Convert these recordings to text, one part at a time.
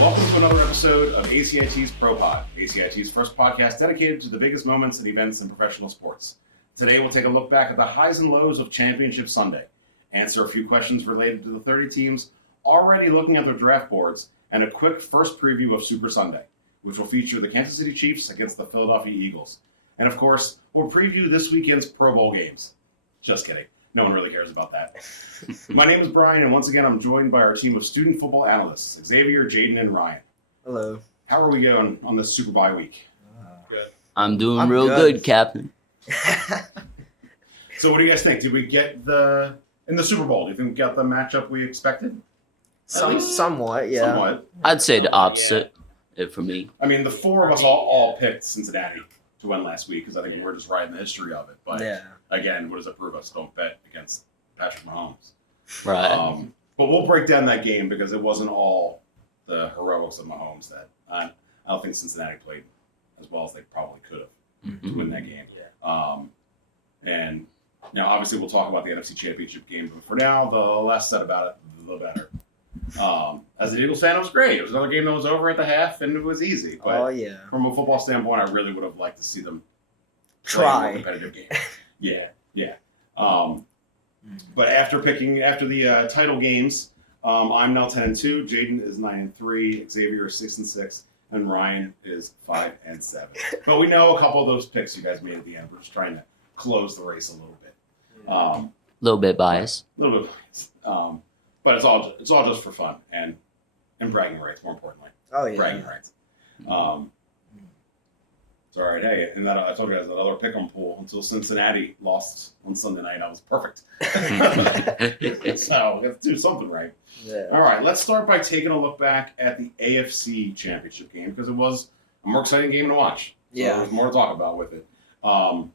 Welcome to another episode of ACIT's ProPod, ACIT's first podcast dedicated to the biggest moments and events in professional sports. Today we'll take a look back at the highs and lows of Championship Sunday, answer a few questions related to the 30 teams already looking at their draft boards, and a quick first preview of Super Sunday, which will feature the Kansas City Chiefs against the Philadelphia Eagles. And of course, we'll preview this weekend's Pro Bowl games. Just kidding. No one really cares about that. My name is Brian, and once again, I'm joined by our team of student football analysts, Xzavior, Jaden, and Ryan. Hello. How are we going on this Super Bye week? Good. I'm doing real good, Captain. So what do you guys think? Did we get in the Super Bowl, do you think we got the matchup we expected? Somewhat, yeah. Somewhat. I'd say the opposite for me. I mean, the four of us all picked Cincinnati to win last week because I think we were just riding the history of it. But again, what does it prove us? Don't bet against Patrick Mahomes. Right. But we'll break down that game because it wasn't all the heroics of Mahomes that I don't think Cincinnati played as well as they probably could have to win that game. Yeah. And obviously we'll talk about the NFC Championship game, but for now, the less said about it, the better. As an Eagles fan, it was great. It was another game that was over at the half, and it was easy. But from a football standpoint, I really would have liked to see them play a more competitive game. Yeah. But after the title games, I'm now 10-2. Jaden is 9-3. Xzavior is 6-6, and Ryan is 5-7. But we know a couple of those picks you guys made at the end. We're just trying to close the race a little bit. A little bit biased. But it's all just for fun and bragging rights, more importantly. Oh yeah. Bragging rights. It's all right. Hey, and I told you guys that other pick'em pool until Cincinnati lost on Sunday night. I was perfect. So we have to do something right. Yeah. All right. Let's start by taking a look back at the AFC Championship game because it was a more exciting game to watch. So Yeah. there's more to talk about with it. Of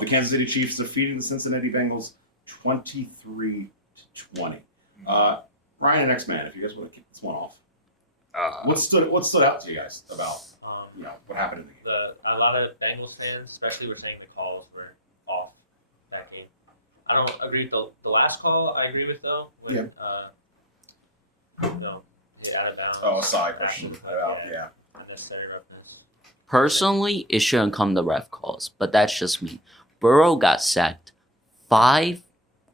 the Kansas City Chiefs defeating the Cincinnati Bengals 23-20. Ryan and X-Man, if you guys want to kick this one off, what stood out to you guys about what happened in the game? A lot of Bengals fans, especially, were saying the calls were off that game. I don't agree with the last call. I agree with though when hit out of bounds. Oh, a side question about and then set it up. Personally, it shouldn't come to ref calls, but that's just me. Burrow got sacked 5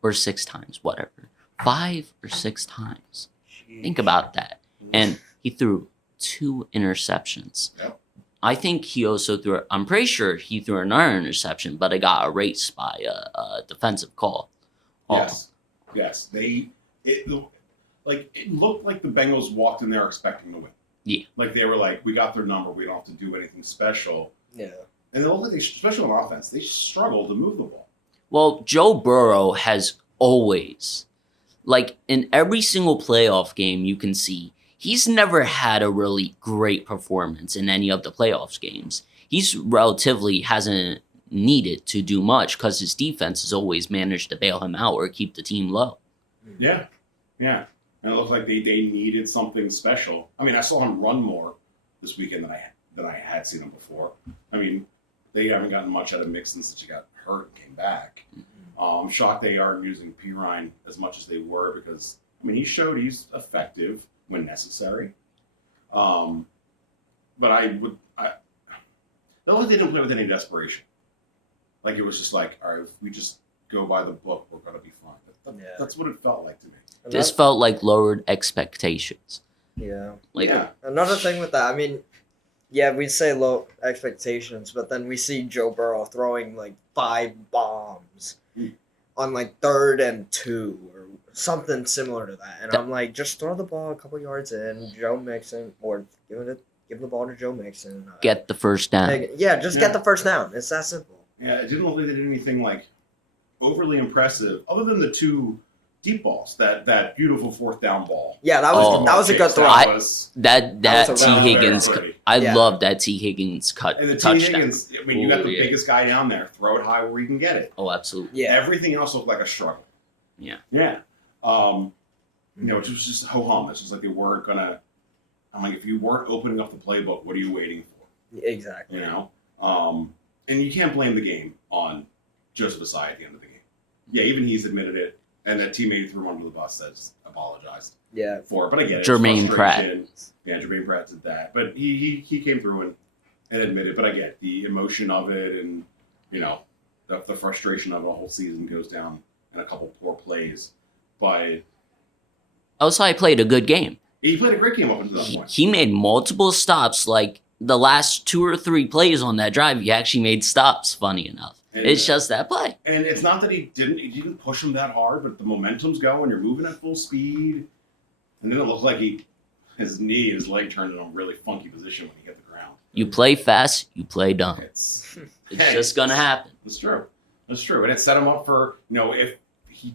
or 6 times, whatever. 5 or 6 times. Think about that. And he threw 2 interceptions. Yep. I think he also I'm pretty sure he threw another interception, but it got erased by a defensive call. Yes. It looked like the Bengals walked in there expecting to win. Yeah. Like they were like, we got their number. We don't have to do anything special. Yeah. And it looked like especially on offense, they struggled to move the ball. Well, Joe Burrow has always, in every single playoff game you can see, he's never had a really great performance in any of the playoffs games. He's relatively hasn't needed to do much because his defense has always managed to bail him out or keep the team low. Yeah. And it looked like they needed something special. I mean, I saw him run more this weekend than I had seen him before. I mean, they haven't gotten much out of Mixon since he got hurt and came back. I'm shocked they aren't using Pirine as much as they were because, I mean, he showed he's effective when necessary. But it looked like they didn't play with any desperation. Like, it was just like, all right, if we just go by the book, we're going to be fine. That's what it felt like to me. This felt like lowered expectations. Yeah. Another thing with that, I mean, we'd say low expectations, but then we see Joe Burrow throwing 5 bombs on 3rd and 2 or something similar to that. And I'm like, just throw the ball a couple yards in, Joe Mixon, or give the ball to Joe Mixon. Get the first down. Get the first down. It's that simple. Yeah, it didn't look like they did anything overly impressive, other than the 2 deep balls. That beautiful 4th down ball. Yeah, that was a good throw. That T. Higgins. I love that T. Higgins cut. And the touchdown. T. Higgins. I mean, you got the biggest guy down there. Throw it high where you can get it. Oh, absolutely. Yeah. Everything else looked like a struggle. Yeah. It was just ho hum. It's just like they weren't gonna. I'm like, if you weren't opening up the playbook, what are you waiting for? Exactly. And you can't blame the game on Joseph Asai at the end of the game. Yeah, even he's admitted it. And that teammate threw him under the bus says apologized for it. But I get it. Jermaine Pratt. Andrew Bain Pratt did that, but he came through and admitted. But I get the emotion of it, and the frustration of it. A whole season goes down in a couple poor plays, but Osai played a good game. he played a great game up until that point. He made multiple stops. Like the last 2 or 3 plays on that drive, he actually made stops. Funny enough, it's just that play. And it's not that he didn't push him that hard, but the momentum's going. You're moving at full speed, and then it looked like his leg turned in a really funky position when he hit the ground. You play fast, you play dumb. It's Just gonna happen. That's true. That's true, and it set him up for if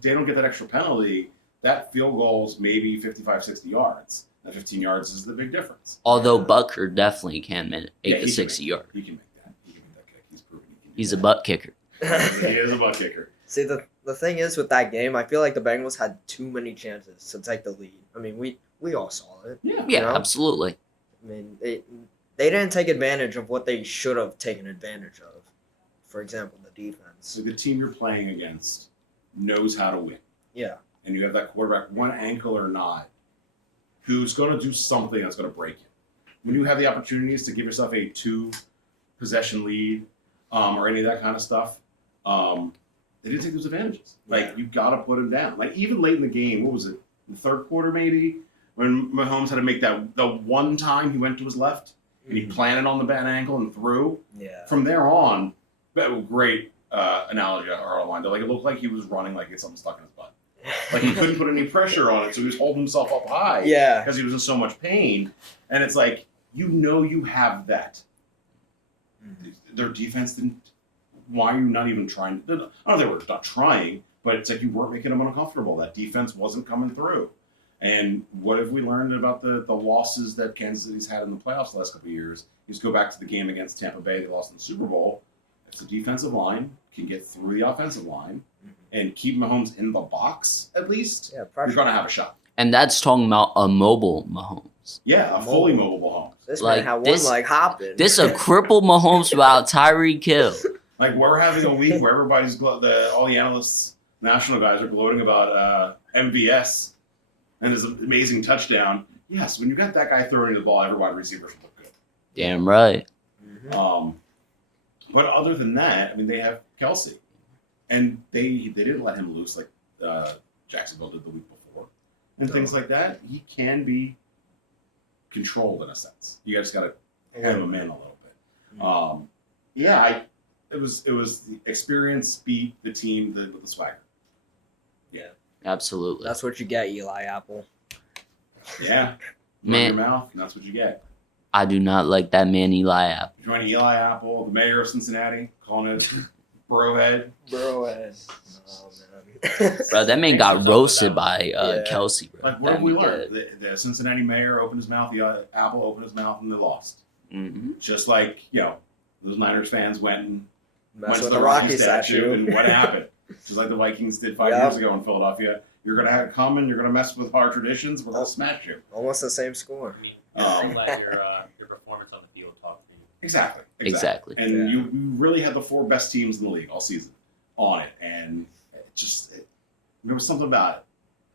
they don't get that extra penalty, that field goal's maybe 55, 60 yards. That 15 yards is the big difference. Although Bucker definitely can make 8 to 60 yards. He can make that. He can make that kick. He's proven he can. He's a butt kicker. He is a butt kicker. See, the thing is with that game, I feel like the Bengals had too many chances to take the lead. I mean, we all saw it. Yeah. Yeah, You know? absolutely. I mean, they didn't take advantage of what they should have taken advantage of. For example, the defense. So the team you're playing against knows how to win. Yeah. And you have that quarterback, one ankle or not, who's going to do something that's going to break you. When you have the opportunities to give yourself a 2-possession lead or any of that kind of stuff, they didn't take those advantages. Like, you got to put them down. Like, even late in the game, what was it, in the third quarter maybe, when Mahomes had to make the one time he went to his left and he planted on the bad ankle and threw. Yeah. From there on, great analogy at our line. Like, it looked like he was running like he had something stuck in his butt. Like, he couldn't put any pressure on it, so he was holding himself up high. Yeah. Because he was in so much pain. And it's like, you have that. Their defense didn't. Why are you not even trying? I don't know, they were not trying, but it's like you weren't making them uncomfortable. That defense wasn't coming through. And what have we learned about the losses that Kansas City's had in the playoffs the last couple of years? You just go back to the game against Tampa Bay. They lost in the Super Bowl. If the defensive line can get through the offensive line and keep Mahomes in the box, at least, Yeah, you're going to have a shot. And that's talking about a mobile Mahomes. Yeah, a fully mobile Mahomes. This Like, man had this- one leg hopping. This a crippled Mahomes without Tyreek Hill. Like, we're having a week where everybody's, all the analysts, national guys are gloating about MVS and his amazing touchdown. Yes, when you got that guy throwing the ball, every wide receiver should look good. Damn right. But other than that, I mean, they have Kelsey. And they didn't let him loose like Jacksonville did the week before. And things like that. He can be controlled in a sense. You just got to have him in a little bit. It was the experience beat the team with the swagger. Yeah. Absolutely. That's what you get, Eli Apple. Yeah. Man. Run your mouth, and that's what you get. I do not like that man Eli Apple. Join Eli Apple, the mayor of Cincinnati, calling it Burrowhead. Burrowhead. Oh, man. Bro, that man got roasted by Kelsey, bro. Like, what have That we man learned? did. The Cincinnati mayor opened his mouth, the Apple opened his mouth, and they lost. Mm-hmm. Just like, those Niners fans went Mess to with the Rocky statue. and what happened? Just like the Vikings did 5 Yep. years ago in Philadelphia. You're going to come and you're going to mess with our traditions. We're going to smash you. Almost the same score. I mean, don't let your performance on the field talk for you. Exactly. And you really had the 4 best teams in the league all season on it. And there was something about it.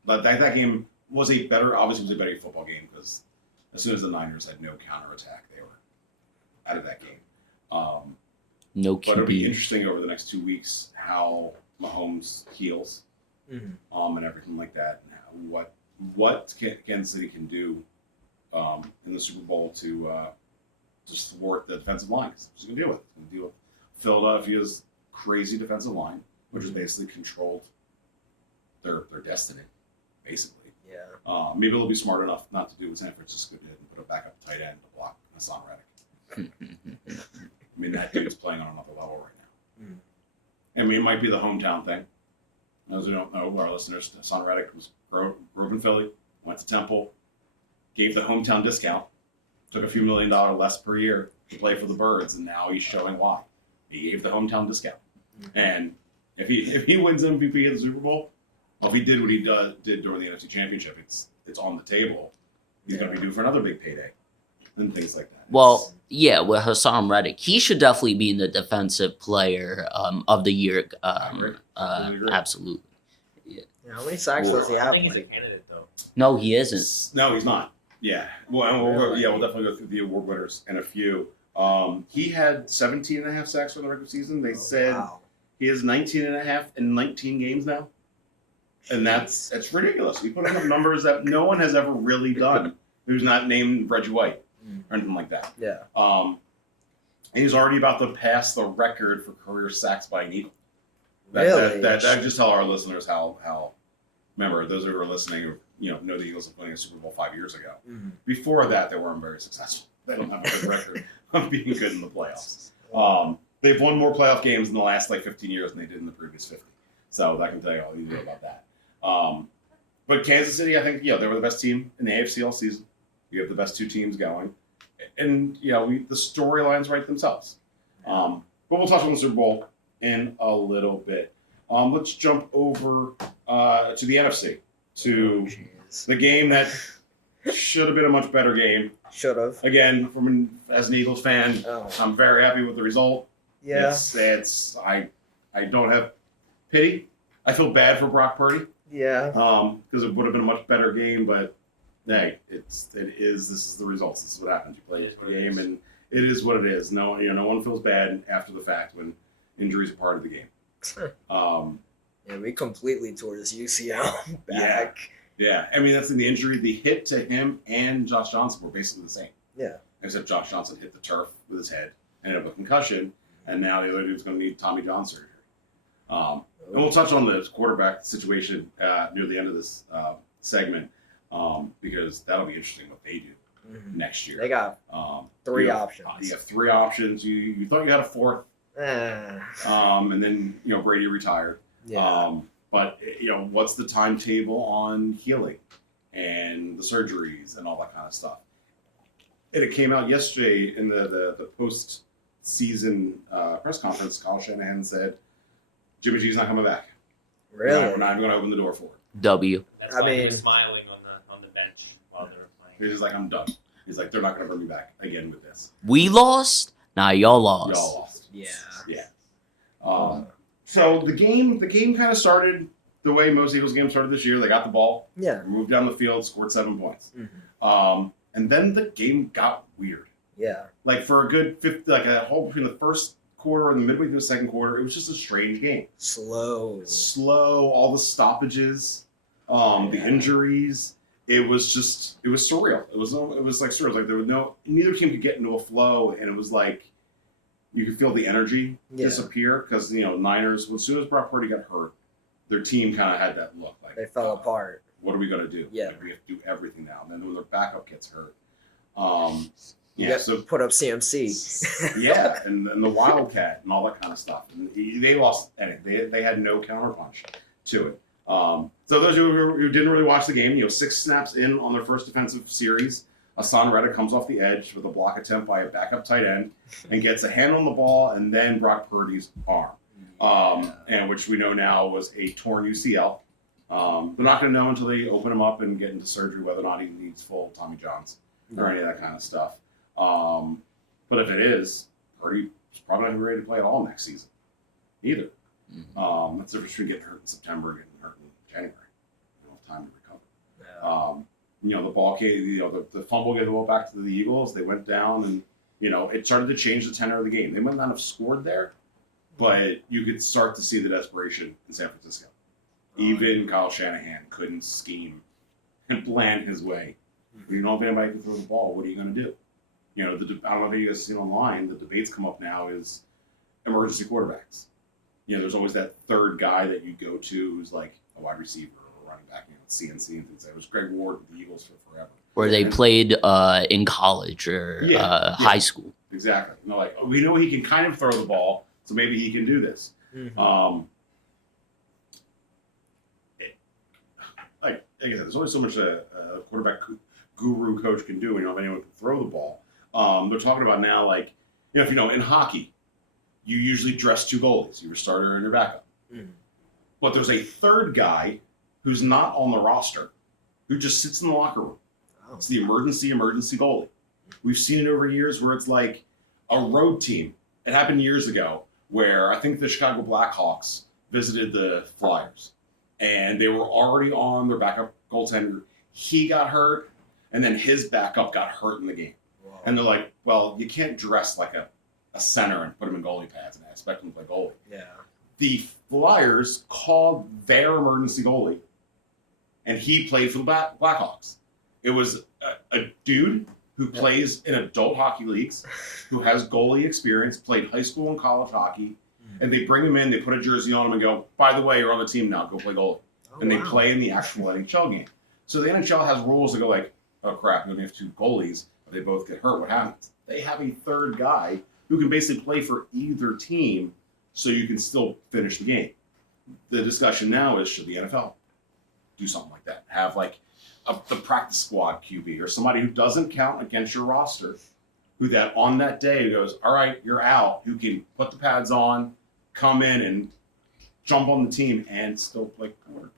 But that game was obviously was a better football game because as soon as the Niners had no counterattack, they were out of that game. No But it'll be QB. interesting over the next 2 weeks how Mahomes heals, and everything like that, and what Kansas City can do in the Super Bowl to thwart the defensive line. Because he's going to deal with it. He's going to deal with Philadelphia's crazy defensive line, which has basically controlled their destiny, basically. Yeah. Maybe they'll be smart enough not to do what San Francisco did and put a backup tight end to block Hassan Reddick. I mean, that dude's playing on another level right now. I mean, it might be the hometown thing. Those who don't know, our listeners, Hassan Reddick was grew up in Philly, went to Temple, gave the hometown discount, took a few $1 million less per year to play for the Birds, and now he's showing why. He gave the hometown discount. And if he wins MVP of the Super Bowl, well, if he did what he did during the NFC Championship, it's on the table. He's going to be due for another big payday and things like that. Well, yeah, with Hassan Reddick, he should definitely be in the defensive player of the year. I agree. Absolutely. How many sacks does he I have? think he's a candidate though. No, he isn't. No, he's not. Yeah. Well, and we'll definitely go through the award winners in a few. He had 17 and a half sacks for the regular season. They said he has 19 and a half in 19 games now. And that's ridiculous. He put up numbers that no one has ever really done who's not named Reggie White or anything like that. Yeah. And he's already about to pass the record for career sacks by an Eagle. Really? That just tell our listeners how remember, those who are listening, know the Eagles have winning a Super Bowl 5 years ago. Mm-hmm. Before that, they weren't very successful. They don't have a good record of being good in the playoffs. They've won more playoff games in the last 15 years than they did in the previous 50. So I can tell you all you know about that. But Kansas City, I think, they were the best team in the AFC all season. You have the best two teams going. And, the storylines write themselves. But we'll touch on the Super Bowl in a little bit. Let's jump over to the NFC, to the game that should have been a much better game. Should have. Again, as an Eagles fan, I'm very happy with the result. Yeah. I don't have pity. I feel bad for Brock Purdy. Yeah. Because it would have been a much better game, but hey, this is the results. This is what happens. You play a game, and it is what it is. No one feels bad after the fact when injuries are part of the game. Yeah, we completely tore his UCL back. Yeah. I mean, that's in the injury. The hit to him and Josh Johnson were basically the same. Yeah. Except Josh Johnson hit the turf with his head, ended up with a concussion, and now the other dude's going to need Tommy John surgery. And we'll touch on the quarterback situation near the end of this segment because that'll be interesting what they do next year. They got three options. You have three options. You thought you had a fourth, and then Brady retired. Yeah. But what's the timetable on healing and the surgeries and all that kind of stuff? And it came out yesterday in the post-season press conference. Kyle Shanahan said Jimmy G's not coming back. Really? We're not even going to open the door for it. W. That's why he was smiling on the bench while they were playing. He's just like, I'm done. He's like, they're not going to bring me back again with this. We lost. Now y'all lost. Y'all lost. Yeah. Yeah. So the game kind of started the way most Eagles games started this year. They got the ball, moved down the field, scored 7 points, and then the game got weird. Yeah. For a good 50, a whole between the first quarter and the midway through the second quarter, it was just a strange game. Slow, all the stoppages, the injuries. It was surreal. It was surreal. There was neither team could get into a flow, and it was like you could feel the energy disappear because Niners, as soon as Brock Purdy got hurt, their team kind of had that look like they fell apart. What are we going to do? Yeah, we have to do everything now. And then when their backup gets hurt, so put up CMC. Yeah, and the Wildcat and all that kind of stuff. And they lost anything. They had no counterpunch to it. So those who didn't really watch the game, 6 snaps in on their first defensive series, Hassan Reddick comes off the edge with a block attempt by a backup tight end and gets a hand on the ball, and then Brock Purdy's arm, and which we know now was a torn UCL. They're not going to know until they open him up and get into surgery whether or not he needs full Tommy Johns or any of that kind of stuff. But if it is, Purdy's probably not going to be ready to play at all next season either. That's the difference between getting hurt in September and getting hurt in January. You don't have time to recover. The ball came, the fumble gave the ball back to the Eagles. They went down and, it started to change the tenor of the game. They might not have scored there, but you could start to see the desperation in San Francisco. Even Kyle Shanahan couldn't scheme and plan his way. If anybody can throw the ball, what are you going to do? I don't know if you guys have seen online, the debates come up now is emergency quarterbacks. There's always that third guy that you go to who's like a wide receiver or running back, CNC and things like that. It was Greg Ward with the Eagles for forever. Where they played in college or high school. Exactly. We know he can kind of throw the ball, so maybe he can do this. Like I said, there's only so much a quarterback guru coach can do when you don't have anyone who can throw the ball. They're talking about now, in hockey, you usually dress 2 goalies, your starter and your backup. But there's a third guy who's not on the roster who just sits in the locker room. It's the emergency goalie. We've seen it over years where it's like a road team. It happened years ago where I think the Chicago Blackhawks visited the Flyers and they were already on their backup goaltender. He got hurt and then his backup got hurt in the game. Wow. And they're like, well, you can't dress like a center and put him in goalie pads and expect him to play goalie. Yeah. The Flyers called their emergency goalie, and he played for the Blackhawks. It was a dude who plays in adult hockey leagues, who has goalie experience, played high school and college hockey, and they bring him in, they put a jersey on him and go, by the way, you're on the team now, go play goalie. And they play in the actual NHL game. So the NHL has rules that go like, oh crap, we only have 2 goalies, if they both get hurt, what happens? They have a third guy who can basically play for either team so you can still finish the game. The discussion now is, should the NFL do something like that? Have like the practice squad QB or somebody who doesn't count against your roster, who that on that day goes, all right, you're out, who can put the pads on, come in and jump on the team and still play quarterback.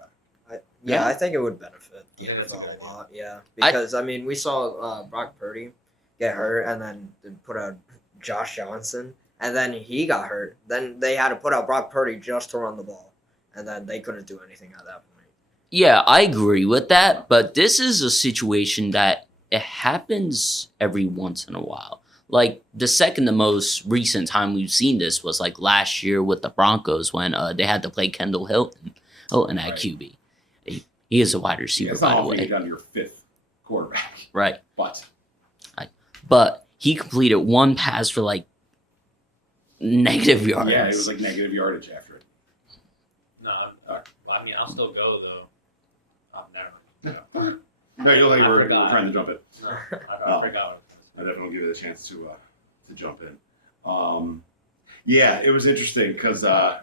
I think it would benefit the Yeah, that's a good NFL a idea. lot. Yeah, because we saw Brock Purdy get hurt, and then they put out Josh Johnson, and then he got hurt. Then they had to put out Brock Purdy just to run the ball, and then they couldn't do anything at that point. Yeah, I agree with that, but this is a situation that it happens every once in a while. Like, the second to most recent time we've seen this was like last year with the Broncos when they had to play Kendall Hilton at Right. QB. He is a wide receiver, It's by not the often you way. get down to your 5th quarterback, Right. but But he completed one pass for like negative yards. yeah, it was like negative yardage after it. No, Alright. I mean, I'll still go though. I've never. No, you look like I you were forgot. trying to jump it. No, I Oh. forgot. I definitely give you the chance to jump in. Yeah, it was interesting because I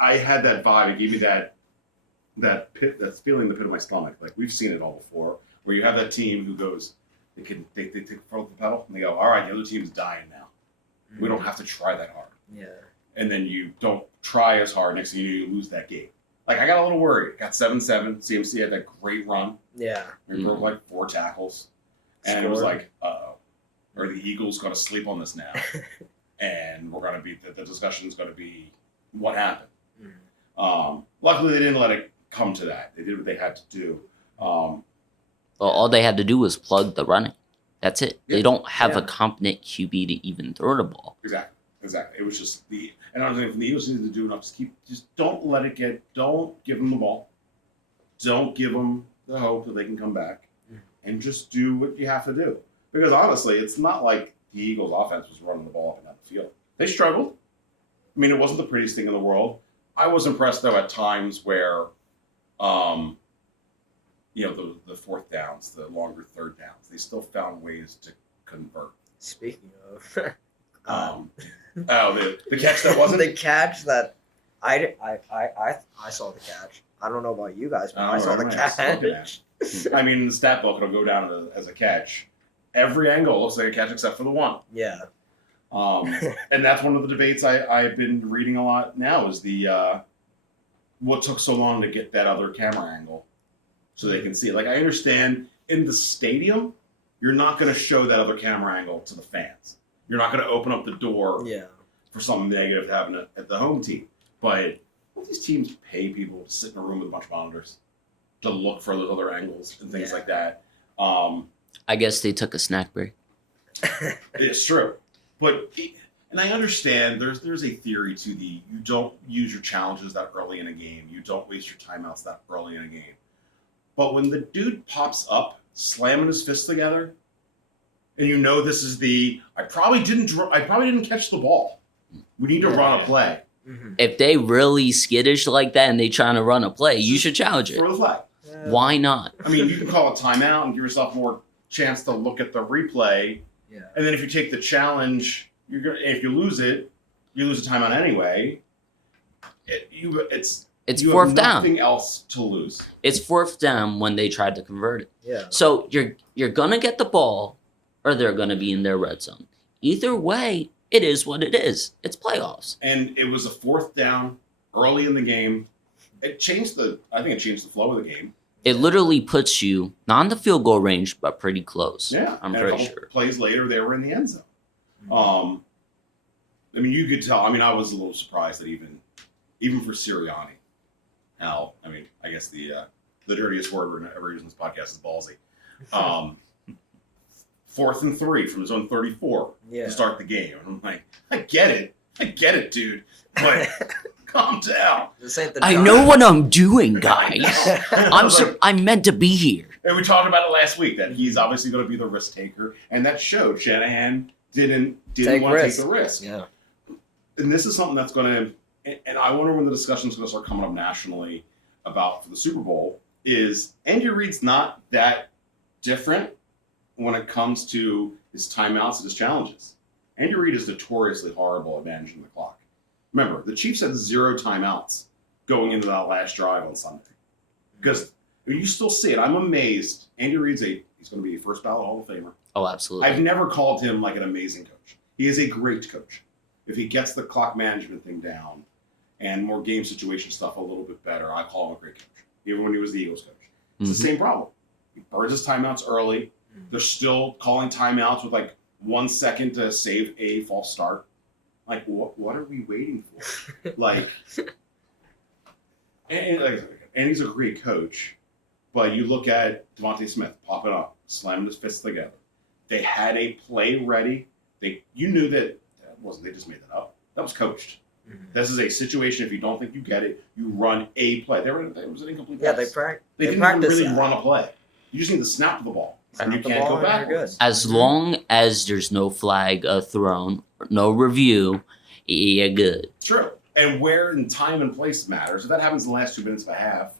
had that vibe. It gave me that feeling in the pit of my stomach. Like, we've seen it all before, where you have that team who goes, they take the foot off the pedal and they go, all right, the other team's dying now. We don't have to try that hard. Yeah. And then you don't try as hard. Next thing you know, you lose that game. Like, I got a little worried. Got 7-7. CMC had that great run. Yeah. We broke like 4 tackles. And it was Scored. like, uh-oh. Are the Eagles going to sleep on this now? And we're going to be, the discussion is going to be what happened. Luckily, they didn't let it come to that. They did what they had to do. Well, all they had to do was plug the running. That's it. Yeah. They don't have a Yeah. competent QB to even throw the ball. Exactly. It was just and I was thinking, the Eagles needed to do enough. Just don't let it don't give them the ball. Don't give them the hope that they can come back, and just do what you have to do. Because honestly, it's not like the Eagles' offense was running the ball up and down the field. They struggled. I mean, it wasn't the prettiest thing in the world. I was impressed though at times where, the 4th downs, the longer 3rd downs, they still found ways to convert. Speaking of, The catch that wasn't. the catch that I saw the catch. I don't know about you guys, but I saw the catch. I mean, the stat book, it'll go down as a catch. Every angle looks like a catch except for the one. Yeah. And that's one of the debates I've been reading a lot now is what took so long to get that other camera angle so they can see it. Like, I understand in the stadium, you're not going to show that other camera angle to the fans. You're not going to open up the door Yeah. for something negative to happen at the home team. But don't these teams pay people to sit in a room with a bunch of monitors to look for those other angles and things Yeah. like that? I guess they took a snack break. It's true. But, and I understand there's a theory to you don't use your challenges that early in a game. You don't waste your timeouts that early in a game. But when the dude pops up, slamming his fists together, and you know this is I probably didn't catch the ball. We need to run a play. Mm-hmm. If they really skittish like that and they trying to run a play, you should challenge it. Throw the flag. Why not? I mean, you can call a timeout and give yourself more chance to look at the replay. Yeah. And then if you take the challenge, if you lose it, you lose a timeout anyway. It's It's you 4th have down. nothing else to lose. It's 4th down when they tried to convert it. Yeah. So you're gonna get the ball, or they're gonna be in their red zone. Either way, it is what it is. It's playoffs. And it was a 4th down early in the game. I think it changed the flow of the game. It literally puts you not in the field goal range, but pretty close. Yeah. I'm and a pretty couple sure. plays later, they were in the end zone. I mean, you could tell. I mean, I was a little surprised that even for Sirianni, I guess the dirtiest word we're ever using this podcast is ballsy. 4th and 3 from zone 34 Yeah. to start the game. And I'm like, I get it, dude. But calm down. This ain't the I Giants. know what I'm doing, guys. I was like, I'm meant to be here. and we talked about it last week that he's obviously going to be the risk taker, and that showed. Shanahan didn't want to take the risk. Yeah. And this is something that's going to, and I wonder when the discussion's going to start coming up nationally about for the Super Bowl, is Andy Reid's not that different when it comes to his timeouts and his challenges. Andy Reid is notoriously horrible at managing the clock. Remember, the Chiefs had 0 timeouts going into that last drive on Sunday. Because you still see it. I'm amazed. Andy Reid's he's going to be a first ballot Hall of Famer. Oh, absolutely. I've never called him like an amazing coach. He is a great coach. If he gets the clock management thing down and more game situation stuff a little bit better, I call him a great coach. Even when he was the Eagles coach. It's the same problem. He burns his timeouts early. They're still calling timeouts with like 1 second to save a false start. Like, what are we waiting for? Like, and he's a great coach, but you look at Devontae Smith popping up, slamming his fists together. They had a play ready. You knew that wasn't. They just made that up. That was coached. This is a situation. If you don't think you get it, you run a play. It was an incomplete pass. Yeah, They didn't even really run a play. You just need to snap the ball, and you can't go backwards. As long as there's no flag thrown, no review, you're good. True. And where in time and place matters. If that happens in the last 2 minutes of a half,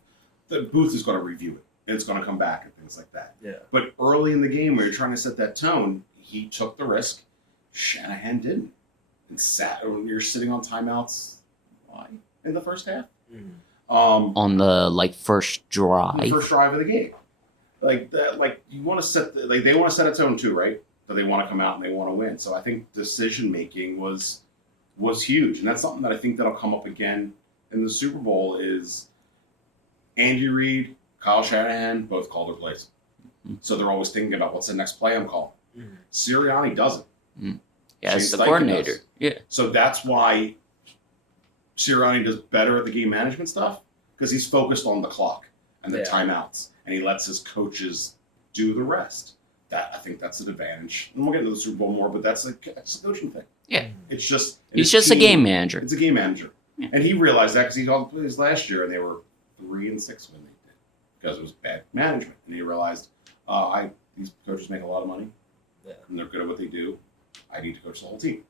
the booth is going to review it, and it's going to come back and things like that. Yeah. But early in the game, where you're trying to set that tone, he took the risk. Shanahan didn't. And when you're sitting on timeouts, why? In the first half? On the first drive. The first drive of the game. You want to set they want to set a tone too, right? But they want to come out and they want to win. So I think decision making was huge, and that's something that I think that'll come up again in the Super Bowl. Is Andy Reid, Kyle Shanahan both call their plays, so they're always thinking about what's the next play I'm calling. Sirianni doesn't. Yeah, it's the Shane Steichen coordinator. does. Yeah. So that's why Sirianni does better at the game management stuff, because he's focused on the clock and the timeouts, and he lets his coaches do the rest. I think that's an advantage. And we'll get into the Super Bowl more, but that's a coaching thing. Yeah. It's just He's just a game manager. It's a game manager, and he realized that because he called the plays last year, and they were 3-6 when they did because it was bad management, and he realized these coaches make a lot of money, and they're good at what they do. I need to coach the whole team.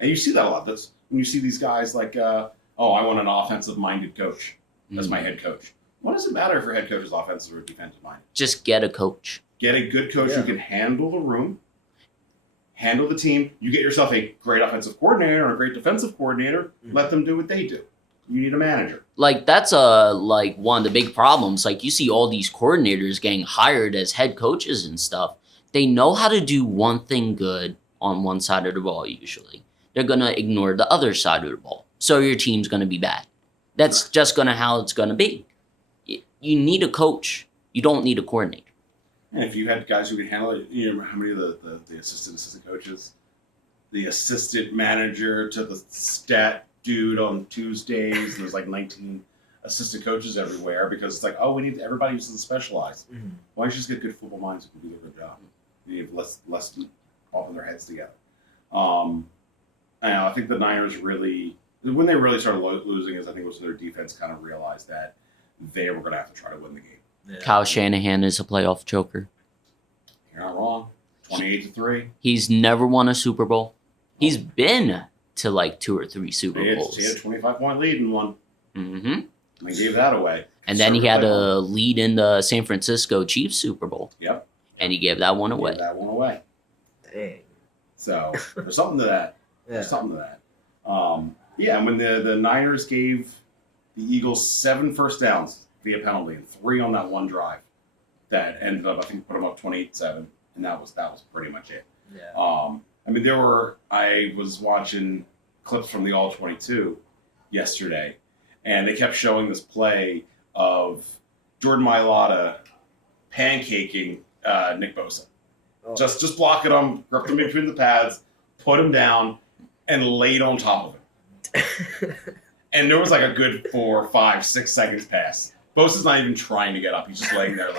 And you see that a lot. That's when you see these guys like, I want an offensive-minded coach as my head coach. What does it matter if your head coach is offensive or defensive-minded? Just get a coach. Get a good coach who can handle the room, handle the team. You get yourself a great offensive coordinator or a great defensive coordinator. Let them do what they do. You need a manager. That's one of the big problems. You see all these coordinators getting hired as head coaches and stuff. They know how to do one thing good on one side of the ball usually. They're going to ignore the other side of the ball. So your team's going to be bad. That's just how it's going to be. You need a coach. You don't need a coordinator. And if you had guys who could handle it, you know how many of the assistant coaches, the assistant manager to the stat dude on Tuesdays, there's 19 assistant coaches everywhere because it's we need everybody who's specialized. Why don't you just get good football minds who can do their good job? You need less popping their heads together. I think the Niners when they really started losing is I think it was their defense kind of realized that they were going to have to try to win the game. Yeah. Kyle Shanahan is a playoff choker. You're not wrong. 28-3. He's never won a Super Bowl. He's been to 2 or 3 Super Bowls. He had a 25-point lead in one. Mm-hmm. And they gave that away. And then he had a lead in the San Francisco Chiefs Super Bowl. Yep. And he gave that one away. Dang. So there's something to that. There's something to that. And when the Niners gave the Eagles 7 first downs via penalty and 3 on that one drive, that ended up, I think, put them up 28-7, and that was pretty much it. Yeah. I was watching clips from the All-22 yesterday, and they kept showing this play of Jordan Mailata pancaking Nick Bosa. Oh. Just blocking him, gripped him between the pads, put him down, and laid on top of him. And there was a good 4, 5, 6 seconds pass. Bosa's not even trying to get up. He's just laying there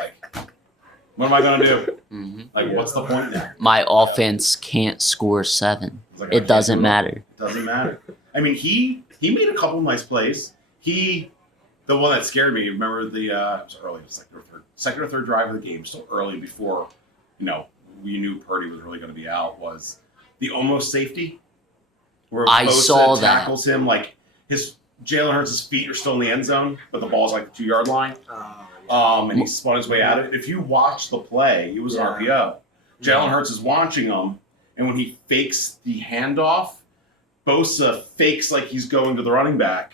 What am I gonna do? hmm Like, what's the point now? My offense can't score 7. It's like, I It can't doesn't do it. matter. It doesn't matter. I mean, he made a couple nice plays. The one that scared me. Remember the it was early, it was like second or third drive of the game, still early before, we knew Purdy was really going to be out. Was the almost safety where I Bosa saw that. tackles him like Jalen Hurts' feet are still in the end zone, but the ball's like the 2-yard line. And he spun his way out of it. If you watch the play, it was an RPO. Jalen Hurts is watching him, and when he fakes the handoff, Bosa fakes like he's going to the running back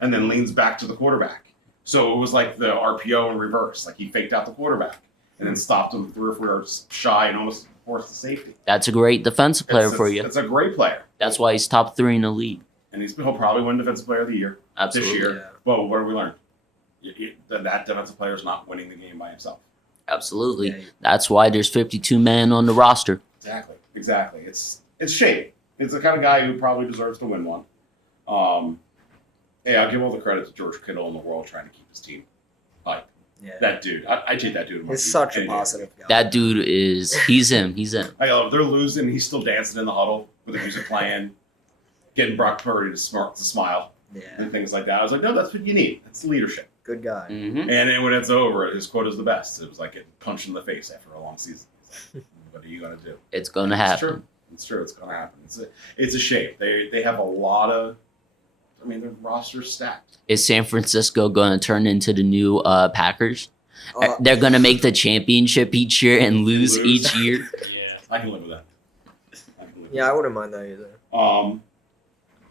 and then leans back to the quarterback. So it was like the RPO in reverse. Like he faked out the quarterback and then stopped him 3 or 4 yards shy and almost forced the safety. That's a great defensive player for you. It's a great player. That's why he's top 3 in the league. And he'll probably win Defensive Player of the Year Absolutely. this year. Yeah. But what have we learned? That defensive player is not winning the game by himself. Absolutely. Yeah. That's why there's 52 men on the roster. Exactly. It's shape. It's the kind of guy who probably deserves to win one. Hey, I'll give all the credit to George Kittle in the world trying to keep his team hype. Yeah. That dude, I take that dude. in my He's team such a any day. positive guy. That dude he's him. I love. They're losing. He's still dancing in the huddle with the music playing, getting Brock Purdy to smile Yeah. and things like that. I was like, no, that's what you need. That's leadership. Good guy. hmm And then when it's over, his quote is the best. It was like getting punched in the face after a long season. What are you gonna do? It's going to It's happen. true. It's true. It's gonna happen. It's a shame. They have a lot of. I mean, their roster's stacked. Is San Francisco going to turn into the new Packers? Uh, They're going to make the championship each year and lose Lose. each year? Yeah. I can live with that. yeah, I wouldn't mind that either. I Well,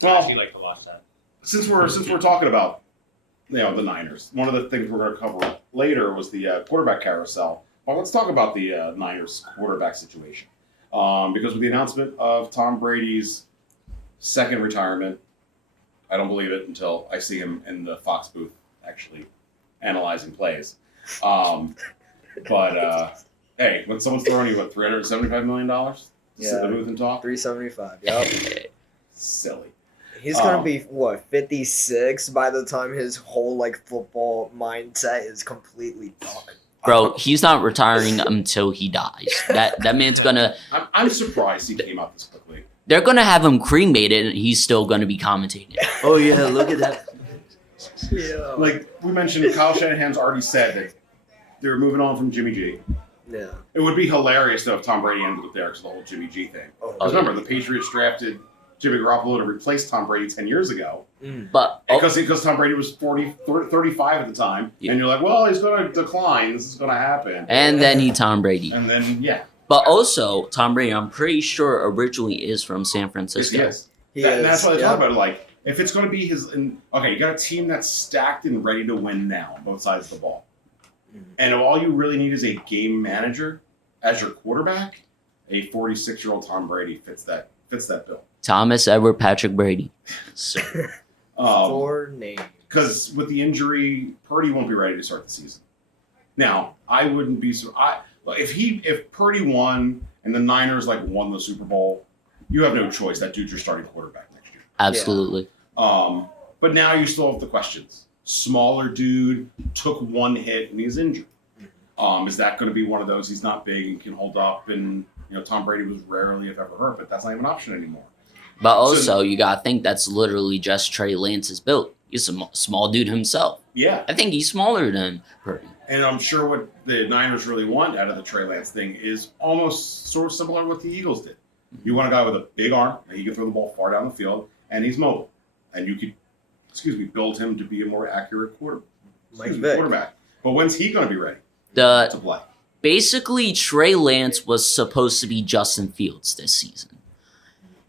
actually like to watch that. since we're talking about the Niners, one of the things we're going to cover later was the quarterback carousel. Well, let's talk about the Niners quarterback situation, because with the announcement of Tom Brady's second retirement, I don't believe it until I see him in the Fox booth actually analyzing plays. Hey, when someone's throwing you $375 million to sit in the booth and talk, 375. Yep. silly. He's gonna be 56 by the time his whole football mindset is completely done. Bro, he's not retiring until he dies. That man's going to... I'm surprised he came out this quickly. They're going to have him cremated and he's still going to be commentating. Oh, yeah, look at that. Yeah. Like we mentioned, Kyle Shanahan's already said that they're moving on from Jimmy G. Yeah. It would be hilarious though if Tom Brady ended up there because of the whole Jimmy G thing. Oh, Because remember, the Patriots drafted Jimmy Garoppolo to replace Tom Brady 10 years ago But because Tom Brady was 35 at the time, Yeah. and you're like, well, he's going to decline. This is going to happen. and then he Tom Brady. And then But also, Tom Brady, I'm pretty sure originally is from San Francisco. yes. he And is. that's what I yeah. thought about it. Like, if it's going to be okay, you got a team that's stacked and ready to win now on both sides of the ball. And if all you really need is a game manager as your quarterback, a 46-year-old Tom Brady fits that bill. Thomas Edward Patrick Brady. So, Four names. Because with the injury, Purdy won't be ready to start the season. Now, I wouldn't be if Purdy won and the Niners won the Super Bowl, you have no choice. That dude's your starting quarterback next year. absolutely. But now you still have the questions. Smaller dude took one hit and he's injured. Is that going to be one of those? He's not big and can hold up. And Tom Brady was rarely, if ever, hurt, but that's not even an option anymore. But also, you got to think that's literally just Trey Lance's build. He's a small dude himself. Yeah, I think he's smaller than Purdy. and I'm sure what the Niners really want out of the Trey Lance thing is almost sort of similar to what the Eagles did. You want a guy with a big arm, and he can throw the ball far down the field, and he's mobile, and you could, build him to be a more accurate quarterback. But when's he going to be ready to play? Basically, Trey Lance was supposed to be Justin Fields this season.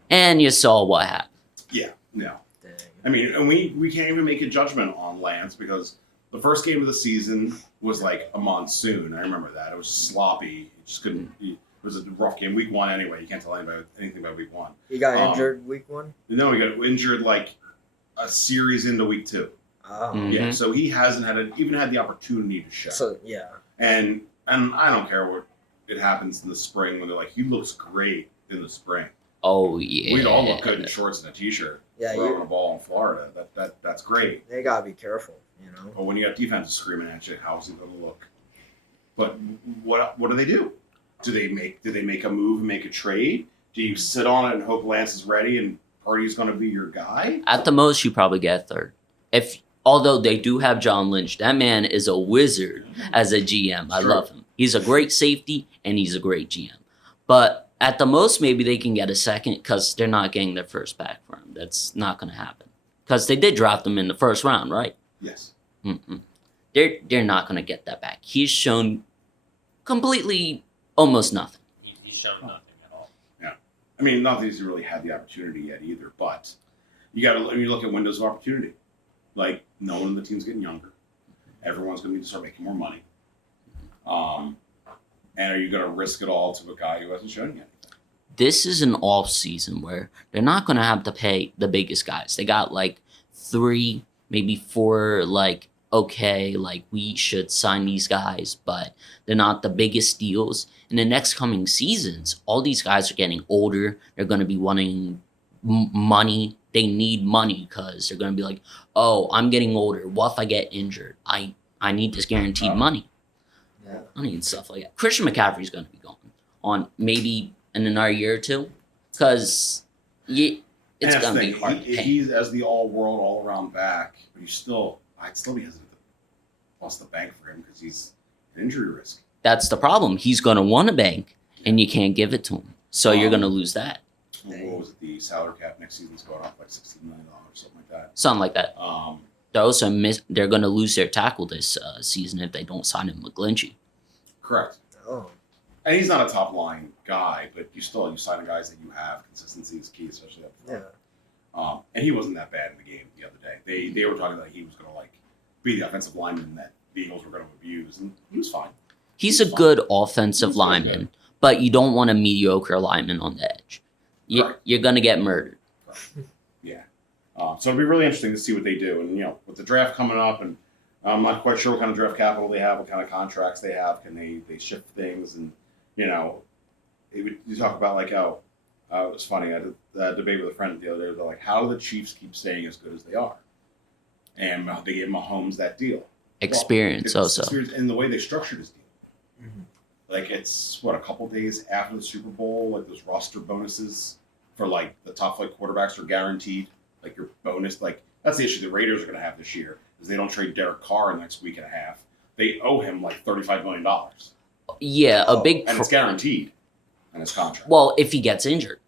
And you saw what happened. Yeah, no. Dang. I mean, and we can't even make a judgment on Lance because the first game of the season was like a monsoon. I remember that. It was sloppy. It just couldn't. It was a rough game. Week 1 anyway. You can't tell anybody anything about week 1. He got injured week 1? No, he got injured like a series into week 2. Oh. Mhm. Yeah, so he hasn't even had the opportunity to show. So, yeah. And I don't care what it happens in the spring when they're like, he looks great in the spring. Oh, yeah. We'd all look good in shorts and a t-shirt. Yeah, throwing a ball in Florida. That's great. They got to be careful, But when you got defenses screaming at you, how's he going to look? But what do they do? Do they make a move and make a trade? Do you sit on it and hope Lance is ready and Purdy's going to be your guy? At the most, you probably get a third. Although they do have John Lynch, that man is a wizard as a GM. I love him. He's a great safety and he's a great GM. But at the most, maybe they can get a second because they're not getting their first back for him. That's not going to happen because they did draft him in the first round, right? Yes. They're not going to get that back. He's shown completely almost nothing. He's shown nothing at all. Yeah. I mean, not that he's really had the opportunity yet either, but you look at windows of opportunity. Like, no one on the team's getting younger. Everyone's going to need to start making more money. And are you going to risk it all to a guy who hasn't shown you anything? This is an off season where they're not going to have to pay the biggest guys. They got like 3, maybe 4, like, okay, like we should sign these guys, but they're not the biggest deals. In the next coming seasons, all these guys are getting older. They're going to be wanting money. They need money because they're going to be like, oh, I'm getting older. What if I get injured? I need this guaranteed money. Yeah. I need stuff like that. Christian McCaffrey's going to be gone on maybe in another year or two because it's going to be hard to pay. He's as the all-world, all-around back, but I'd still be hesitant to plus the bank for him because he's an injury risk. That's the problem. He's going to want a bank, and you can't give it to him. So you're going to lose that. What was it? The salary cap next season's going up like $16 million, something like that. Something like that. They're going to lose their tackle this season if they don't sign him McGlinchey. Correct. Oh. And he's not a top line guy, but you sign the guys that you have. Consistency is key, especially up front. Yeah. And he wasn't that bad in the game the other day. They were talking that he was going to be the offensive lineman that the Eagles were going to abuse, and he was fine. He's a good offensive lineman, but you don't want a mediocre lineman on the edge. You're going to get murdered. Yeah. So it'll be really interesting to see what they do. And, with the draft coming up, and I'm not quite sure what kind of draft capital they have, what kind of contracts they have. Can they shift things? And, you talk about like how it was funny. I had a debate with a friend the other day. They're like, how do the Chiefs keep staying as good as they are? And they gave Mahomes that deal. Experience also. Experience in the way they structured his deal. Mm-hmm. Like, it's, a couple days after the Super Bowl, like those roster bonuses for like the top flight quarterbacks are guaranteed. Like your bonus, like that's the issue the Raiders are going to have this year is they don't trade Derek Carr in the next week and a half. They owe him like $35 million. Yeah, and it's guaranteed in his contract. Well, if he gets injured.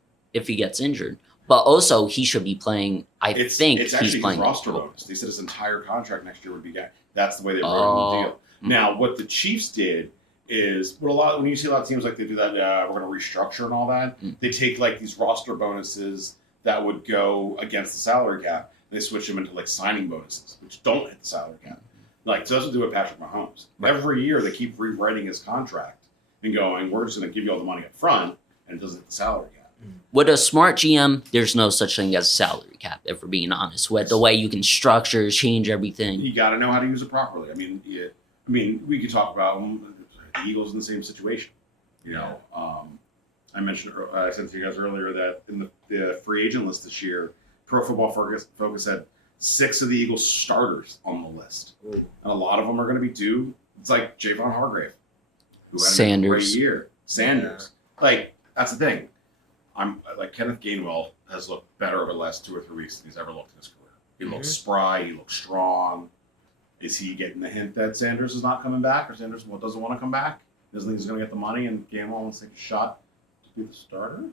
But also, he should be playing. It's actually his roster bonus. They said his entire contract next year would be guaranteed. That's the way they wrote him the deal. Mm-hmm. Now, what the Chiefs did is when you see a lot of teams like they do that, we're going to restructure and all that. They take like these roster bonuses that would go against the salary cap. They switch them into like signing bonuses, which don't hit the salary cap. Like, so that's what they do with Patrick Mahomes. Right. Every year they keep rewriting his contract and going, we're just going to give you all the money up front, and it doesn't hit the salary cap. With a smart GM, there's no such thing as a salary cap, if we're being honest. With the way you can structure, change everything. You got to know how to use it properly. I mean, we could talk about the Eagles in the same situation. I mentioned, I said to you guys earlier that in the free agent list this year, Pro Football Focus had 6 of the Eagles starters on the list. Ooh. And a lot of them are going to be due. It's like Javon Hargrave, who had a great year. Sanders. Yeah. Like, that's the thing. I'm like, Kenneth Gainwell has looked better over the last 2 or 3 weeks than he's ever looked in his career. He looks spry. He looks strong. Is he getting the hint that Sanders is not coming back, or Sanders doesn't want to come back? Doesn't think he's going to get the money, and Gainwell wants to take a shot to be the starter?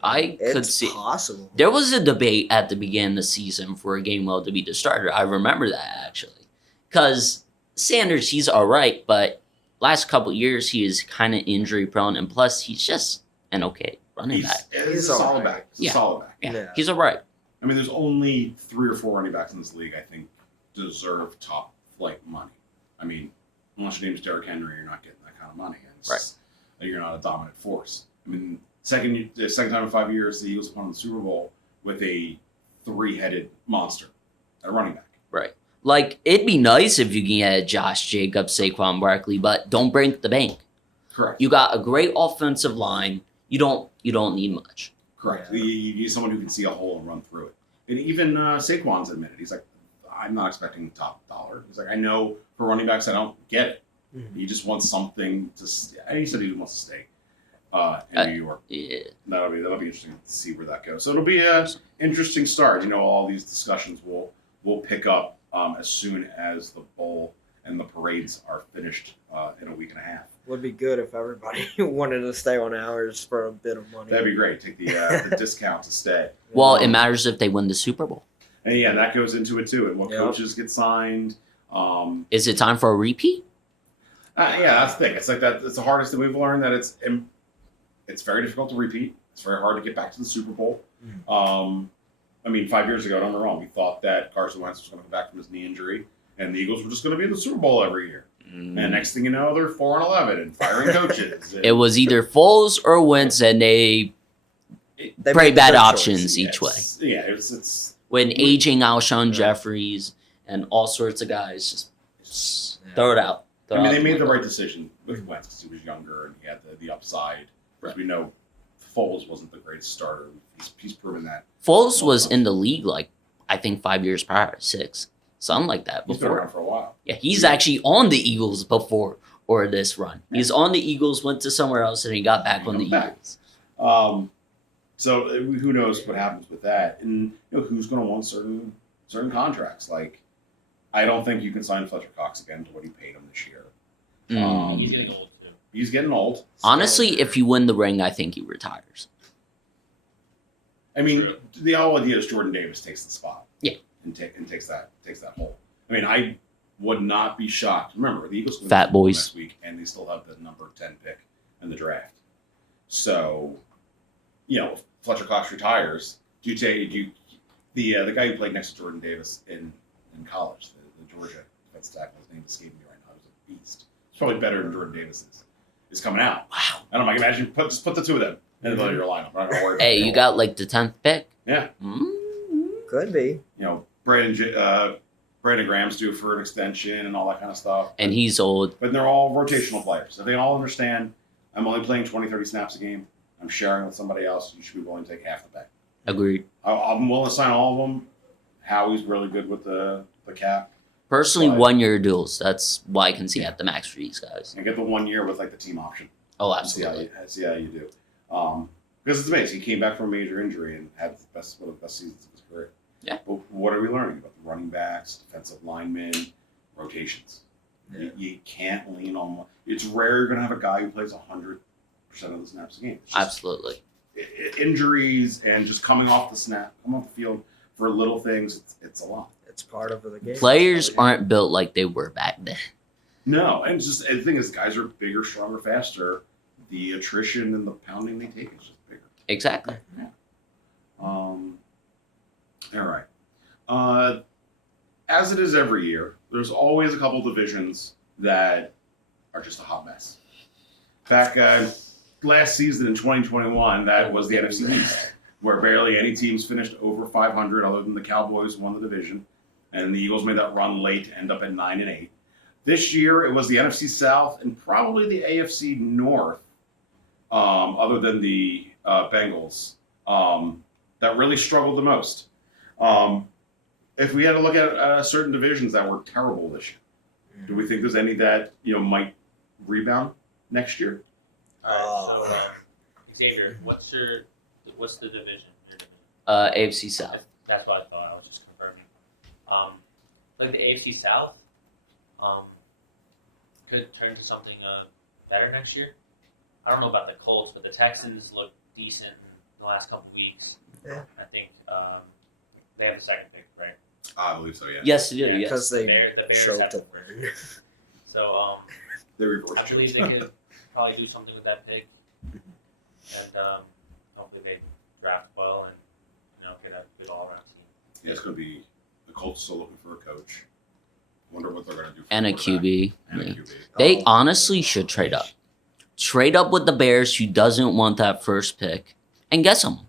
It's possible. There was a debate at the beginning of the season for Gainwell to be the starter. I remember that, actually. Because Sanders, he's all right, but last couple of years, he is kind of injury prone, and plus, he's just an okay running back. He's a solid back. He's a solid back. Yeah. He's all right. I mean, there's only 3 or 4 running backs in this league, I think, deserve top flight money. I mean, unless your name's Derrick Henry, you're not getting that kind of money. And you're not a dominant force. I mean, the second time in 5 years, the Eagles won the Super Bowl with a 3-headed monster at running back. Right. Like, it'd be nice if you can get Josh Jacobs, Saquon Barkley, but don't break the bank. Correct. You got a great offensive line. You don't need much. Correct. Yeah. You need someone who can see a hole and run through it. And even Saquon's admitted, he's like, I'm not expecting top dollar. He's like, I know for running backs, I don't get it. He just wants something to. He said he wants to stay in New York. Yeah. That'll be interesting to see where that goes. So it'll be a interesting start. You know, all these discussions will pick up as soon as the bowl and the parades are finished in a week and a half. Would be good if everybody wanted to stay on ours for a bit of money. That'd be great. Take the discount to stay. Well, it matters if they win the Super Bowl. And yeah, that goes into it too. And what coaches get signed. Is it time for a repeat? Yeah, that's the thing. It's like that. It's the hardest thing we've learned, that it's very difficult to repeat. It's very hard to get back to the Super Bowl. I mean, 5 years ago, don't get me wrong, we thought that Carson Wentz was going to come back from his knee injury, and the Eagles were just going to be in the Super Bowl every year. And next thing you know, they're 4-11 and firing coaches. And It was either Foles or Wentz, and they very bad options each way. Yeah, it's When aging Alshon Jeffries and all sorts of guys, just throw it out. I mean, they made the right decision with Wentz because he was younger and he had the upside. As we know, Foles wasn't the greatest starter. He's proven that. Foles was in the league like, I think 5 years prior, 6. Something like that He's been before. around for a while. Yeah, he's actually on the Eagles before or this run. He's on the Eagles, went to somewhere else, and he got back on the Eagles. So who knows what happens with that, and who's going to want certain contracts. Like, I don't think you can sign Fletcher Cox again to what he paid him this year. He's getting old too. He's getting old. Honestly, if you win the ring, I think he retires. I mean, the whole idea is Jordan Davis takes the spot. Yeah. And takes that hole. I mean, I would not be shocked. Remember, the Eagles go Fat boys next week, and they still have the number 10 pick in the draft. So, if Fletcher Cox retires, the guy who played next to Jordan Davis in college, the Georgia defensive tackle, his name escaped me right now. He was a beast. He's probably better than Jordan Davis is coming out. Wow. I don't know. Imagine just put the two of them in the middle of your lineup. I'm not gonna worry about Hey, it. you got like the 10th pick? Yeah. Could be. Brandon Graham's due for an extension and all that kind of stuff. And he's old. But they're all rotational players. If they all understand, I'm only playing 20, 30 snaps a game. I'm sharing with somebody else. You should be willing to take half the pay. Agreed. I'm willing to sign all of them. Howie's really good with the cap. Personally, But- 1-year deals. That's why I can see at the max for these guys. And get the 1 year with like the team option. Oh, See how absolutely. you do. Because it's amazing. He came back from a major injury and had one of the best seasons of his career. Yeah. But what are we learning about the running backs, defensive linemen, rotations? Yeah. You can't lean on one. It's rare you're going to have a guy who plays 100% of the snaps a game. It's just Absolutely. injuries and just coming off the field for little things. It's a lot. It's part of the game. Players aren't built like they were back then. No, and it's just the thing is, guys are bigger, stronger, faster. The attrition and the pounding they take is just bigger. Exactly. All right. As it is every year, there's always a couple divisions that are just a hot mess. Back last season in 2021, that was the NFC East, where barely any teams finished over 500 other than the Cowboys who won the division, and the Eagles made that run late to end up at 9-8. This year, it was the NFC South and probably the AFC North, other than the Bengals, that really struggled the most. If we had to look at certain divisions that were terrible this year, do we think there's any that might rebound next year? All right, so Xzavier, what's the division? Your division? AFC South. That's what I thought. I was just confirming. Like the AFC South, could turn to something better next year. I don't know about the Colts, but the Texans look decent in the last couple weeks. Yeah. I think they have the second pick, right? I believe so. Yeah. Yes, you do. Yeah, yes. Because The they Bears choked have to the win. first. So They reverse I believe they could probably do something with that pick, and hopefully they draft well and get a good all-around team. Yeah, it's going to be the Colts still looking for a coach. Wonder what they're going to do. For And a quarterback. QB. And a Yeah. QB. They honestly should trade up. Trade up with the Bears, who doesn't want that first pick, and get someone.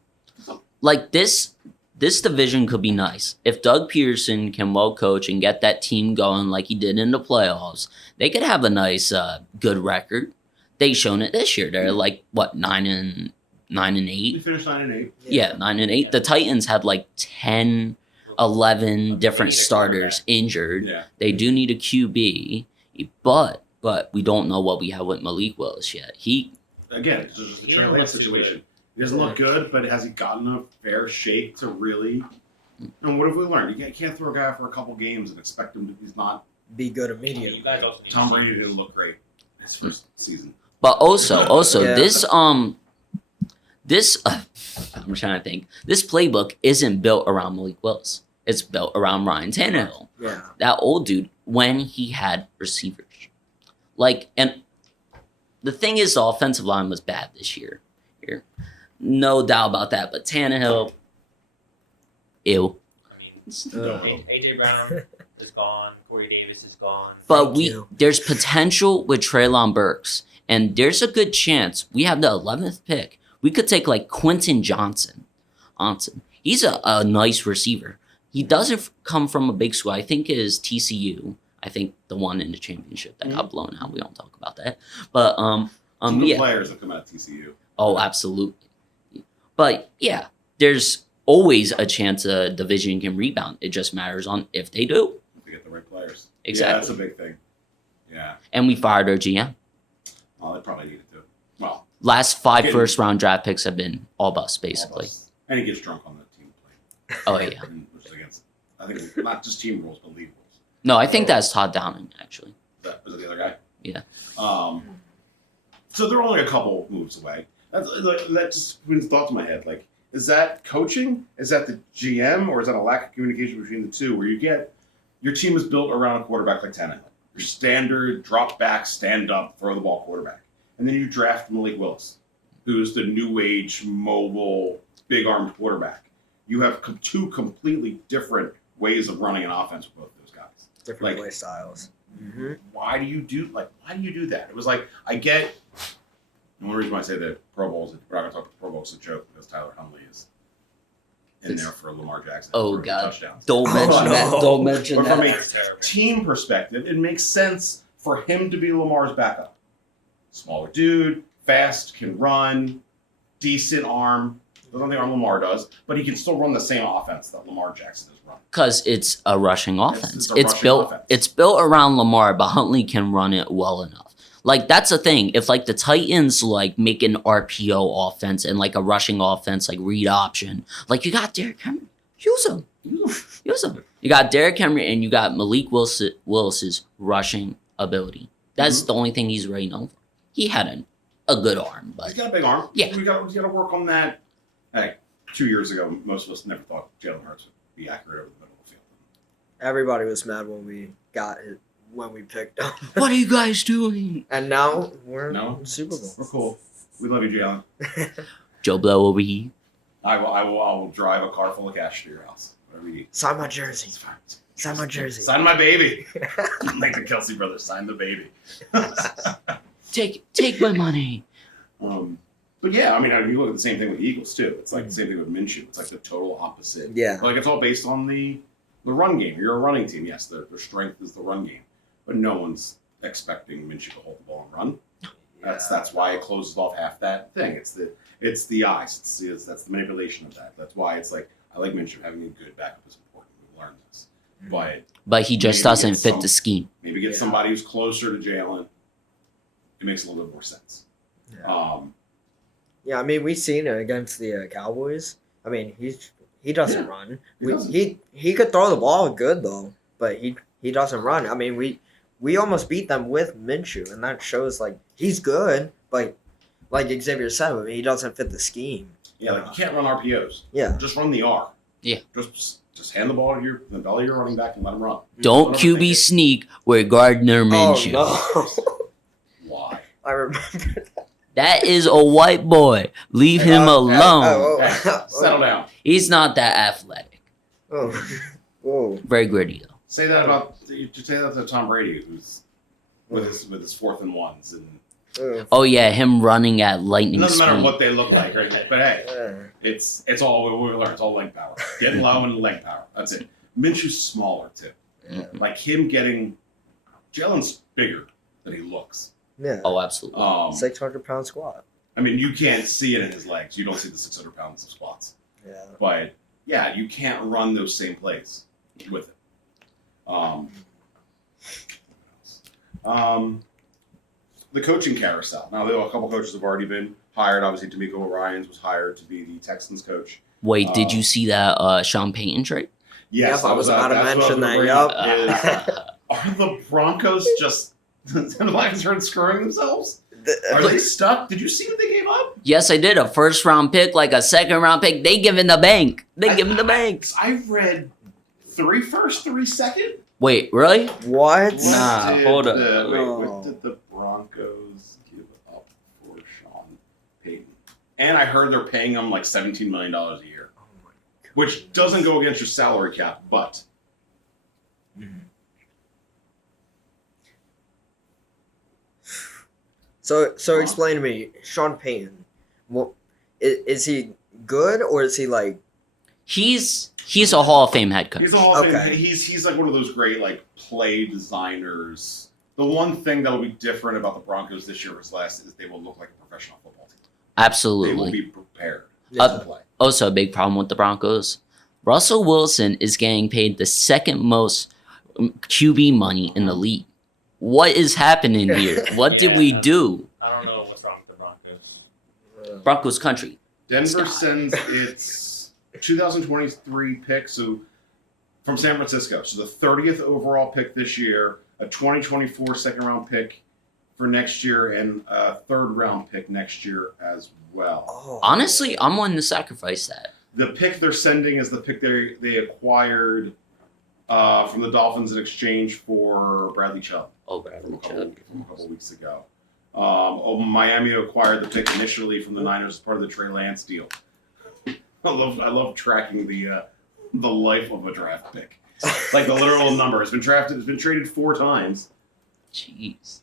Like this division could be nice. If Doug Peterson can well coach and get that team going like he did in the playoffs, they could have a nice, good record. They've shown it this year. They're like, what, 9-8? They finished 9-8. Yeah, 9-8. The Titans had like 10, 11 different starters injured. Yeah. They do need a QB, but but we don't know what we have with Malik Willis yet. Again, it's just a He Trey don't Lance look too situation. He doesn't look good, but has he gotten a fair shake to really? And what have we learned? You can't throw a guy out for a couple games and expect him to. He's not. Be good You immediately. guys also need Tom to- Brady didn't look great his first season. But also Yeah. this I'm trying to think. This playbook isn't built around Malik Willis. It's built around Ryan Tannehill. Yeah. That old dude when he had receivers. Like, and the thing is, the offensive line was bad this year. Here, no doubt about that. But Tannehill, ew. I mean, Uh, AJ Brown is gone. Corey Davis is gone. But Thank you. there's potential with Treylon Burks, and there's a good chance we have the 11th pick. We could take like Quentin Johnson. He's a nice receiver. He doesn't come from a big school. I think it is TCU. I think the one in the championship that got blown out. We don't talk about that. But Some good yeah. players have come out of TCU. Oh, absolutely. But yeah, there's always a chance a division can rebound. It just matters on if they do. If they get the right players. Exactly. Yeah, that's a big thing. Yeah. And we fired our GM. Well, they probably needed to. Well, Last 5 Getting- first-round draft picks have been all bust, basically. almost. And he gets drunk on the team play. Oh, yeah. Which is against, I think, not just team rules, but league rules. No, I think that's Todd Downing, actually. Was it the other guy? Yeah. So they're only a couple moves away. That just brings thought to my head. Like, is that coaching? Is that the GM? Or is that a lack of communication between the two? Where you get your team is built around a quarterback like Tannehill, your standard drop back, stand up, throw the ball quarterback, and then you draft Malik Willis, who's the new age, mobile, big armed quarterback. You have two completely different ways of running an offense with both those guys. Different Like- play styles. Mm-hmm. Why do you do that? It was like, I get. The only reason why I say that Pro Bowls, we're not going to talk about Pro Bowls, is a joke because Tyler Huntley is in there for Lamar Jackson. Oh, throwing God. touchdowns. Don't Oh, mention no. that. Don't mention But from that. a That's terrible. team perspective, it makes sense for him to be Lamar's backup. Smaller dude, fast, can run, decent arm. Doesn't have the arm Lamar does, but he can still run the same offense that Lamar Jackson has run. Because it's a rushing offense. it's a It's rushing built. offense. It's built around Lamar, but Huntley can run it well enough. Like that's the thing. If like the Titans like make an RPO offense and like a rushing offense, like read option, like you got Derrick Henry, use him. You got Derrick Henry and you got Malik Willis's rushing ability. That's the only thing he's really known for. He had a good arm, He's but got a big arm. Yeah. We got to work on that. Hey, 2 years ago, most of us never thought Jalen Hurts would be accurate over the middle of the field. Everybody was mad when we got it when we picked him. what are you guys doing? And now we're No. in Super Bowl. We're cool. We love you, Jalen. Joe Blow over here. I will drive a car full of cash to your house. Whatever you need. Sign my jersey. It's fine. Sign my jersey. Sign my baby. Like the Kelsey brothers, sign the baby. Take my money. But yeah, I mean, you look at the same thing with the Eagles too. It's like the same thing with Minshew. It's like the total opposite. Yeah. Like it's all based on the run game. You're a running team. Yes, their strength is the run game, but no one's expecting Minshew to hold the ball and run. That's why it closes off half that thing. It's the eyes. That's the manipulation of that. That's why it's like I like Minshew having a good backup is important. We've learned this, but But he just Maybe doesn't get fit some- the scheme. maybe get Yeah. somebody who's closer to Jalen. It makes a little bit more sense. Yeah. Yeah, I mean, we've seen it against the Cowboys. I mean, he doesn't run. He doesn't. He could throw the ball good though, but he doesn't run. I mean, we almost beat them with Minshew, and that shows like he's good, but like Xzavior said, I mean, he doesn't fit the scheme. Yeah, like you can't run RPOs. Yeah, Just run the R. Yeah. Just hand the ball to the belly of your running back and let him run. Don't Don't overthink QB it. sneak where Gardner Minshew. Oh no, Why? I remember. That is a white boy. Leave him alone. Hey, settle down. He's not that athletic. Oh, whoa. Very gritty though. Say that about you say that to Tom Brady, who's with his 4th and 1s, and Oh yeah, him running at it lightning doesn't matter speed. what they look like, right? But hey, it's all we learn. It's all leg power, getting low and leg power. That's it. Minshew's smaller too. Like him getting Jalen's bigger than he looks. Yeah. Oh, absolutely. 600-pound squat. I mean, you can't see it in his legs. You don't see the 600 pounds of squats. Yeah. But yeah, you can't run those same plays with it. the coaching carousel. Now, a couple coaches have already been hired. Obviously, D'Amico Ryans was hired to be the Texans coach. Wait, did you see that Sean Payton trade? Yes, Yep, I was about to mention that. Yup. Are the Broncos just the Lions are screwing themselves? Are they stuck? Did you see what they gave up? Yes, I did. A first round pick, like a second round pick. They give in the bank. They give in the bank. I read 3 first, 3 second. Wait, really? What? Nah, hold up. What did the Broncos give up for Sean Payton? And I heard they're paying him like $17 million a year, which doesn't go against your salary cap, but. So explain to me, Sean Payton. What is he good or is he like? He's a Hall of Fame head coach. He's a Hall of Fame. Okay. He's like one of those great like play designers. The one thing that'll be different about the Broncos this year versus last is they will look like a professional football team. Absolutely. They will be prepared Yeah. to play. Also, a big problem with the Broncos. Russell Wilson is getting paid the second most QB money in the league. What is happening here? What did we do? I don't know what's wrong with the Broncos. Broncos country. Denver Scott. sends its 2023 pick from San Francisco. So the 30th overall pick this year, a 2024 second round pick for next year, and a third round pick next year as well. Oh. Honestly, I'm willing to sacrifice that. The pick they're sending is the pick they acquired from the Dolphins in exchange for Bradley Chubb Oh, from Bradley a Chubb. couple weeks ago. Miami acquired the pick initially from the Niners as part of the Trey Lance deal. I love tracking the life of a draft pick, like the literal number. It's been traded 4 times. Jeez.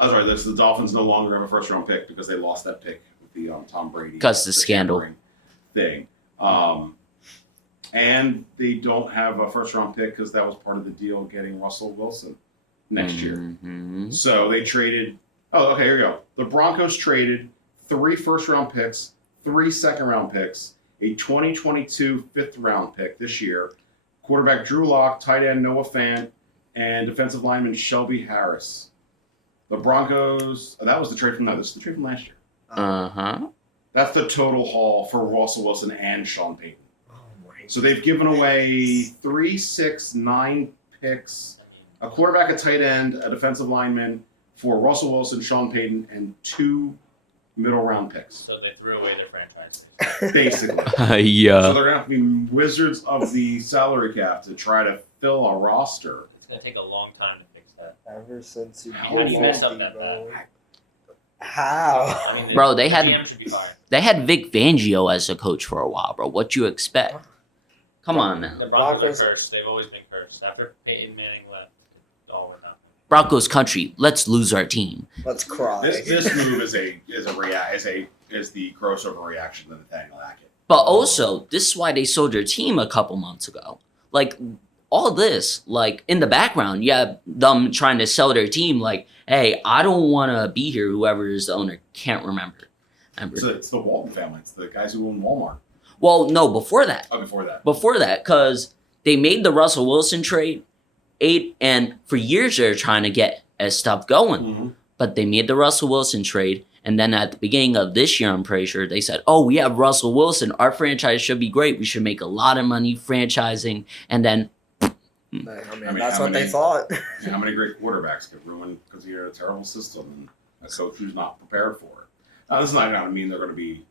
I'm sorry, the Dolphins no longer have a first round pick because they lost that pick with the Tom Brady. 'Cause the scandal tampering thing. And they don't have a first round pick because that was part of the deal getting Russell Wilson next year. Mhm. So they traded. Oh, okay, here we go. The Broncos traded 3 first round picks, 3 second round picks, a 2022 fifth round pick this year, quarterback Drew Lock, tight end Noah Fant, and defensive lineman Shelby Harris. The Broncos. That was the trade from this is the trade from last year. Uh-huh. That's the total haul for Russell Wilson and Sean Payton. Oh my. So they've given away 3, 6, 9 picks, a quarterback, a tight end, a defensive lineman for Russell Wilson, Sean Payton, and 2 middle round picks, So they threw away their franchise. basically. So Yeah. they're going to have to be wizards of the salary cap to try to fill a roster. It's going to take a long time to fix that. Ever since you. How do you mess up that bad? How? I mean, the Bro, they had- GM should be fired. They had Vic Fangio as a coach for a while, bro. What you expect? Come on now. The Broncos Broncos- are cursed. They've always been cursed. After Peyton Manning left, it's all or nothing. Broncos country. Let's lose our team. Let's cry. This move is the gross overreaction to Nathaniel Hackett. But also, this is why they sold their team a couple months ago. Like, all this, like, in the background, you have them trying to sell their team, like, hey, I don't want to be here. Whoever is the owner can't remember. So it's the Walton family. It's the guys who own Walmart. Well, no, before that. Oh, before that. Because they made the Russell Wilson trade, and for years they're trying to get stuff going. Mm-hmm. But they made the Russell Wilson trade, and then at the beginning of this year, I'm pretty sure, they said, oh, we have Russell Wilson. Our franchise should be great. We should make a lot of money franchising. And then, I mean, that's how what many- they thought. How many great quarterbacks get ruined because you're in a terrible system and a coach who's not prepared for it? Now, this is not going to mean they're going to be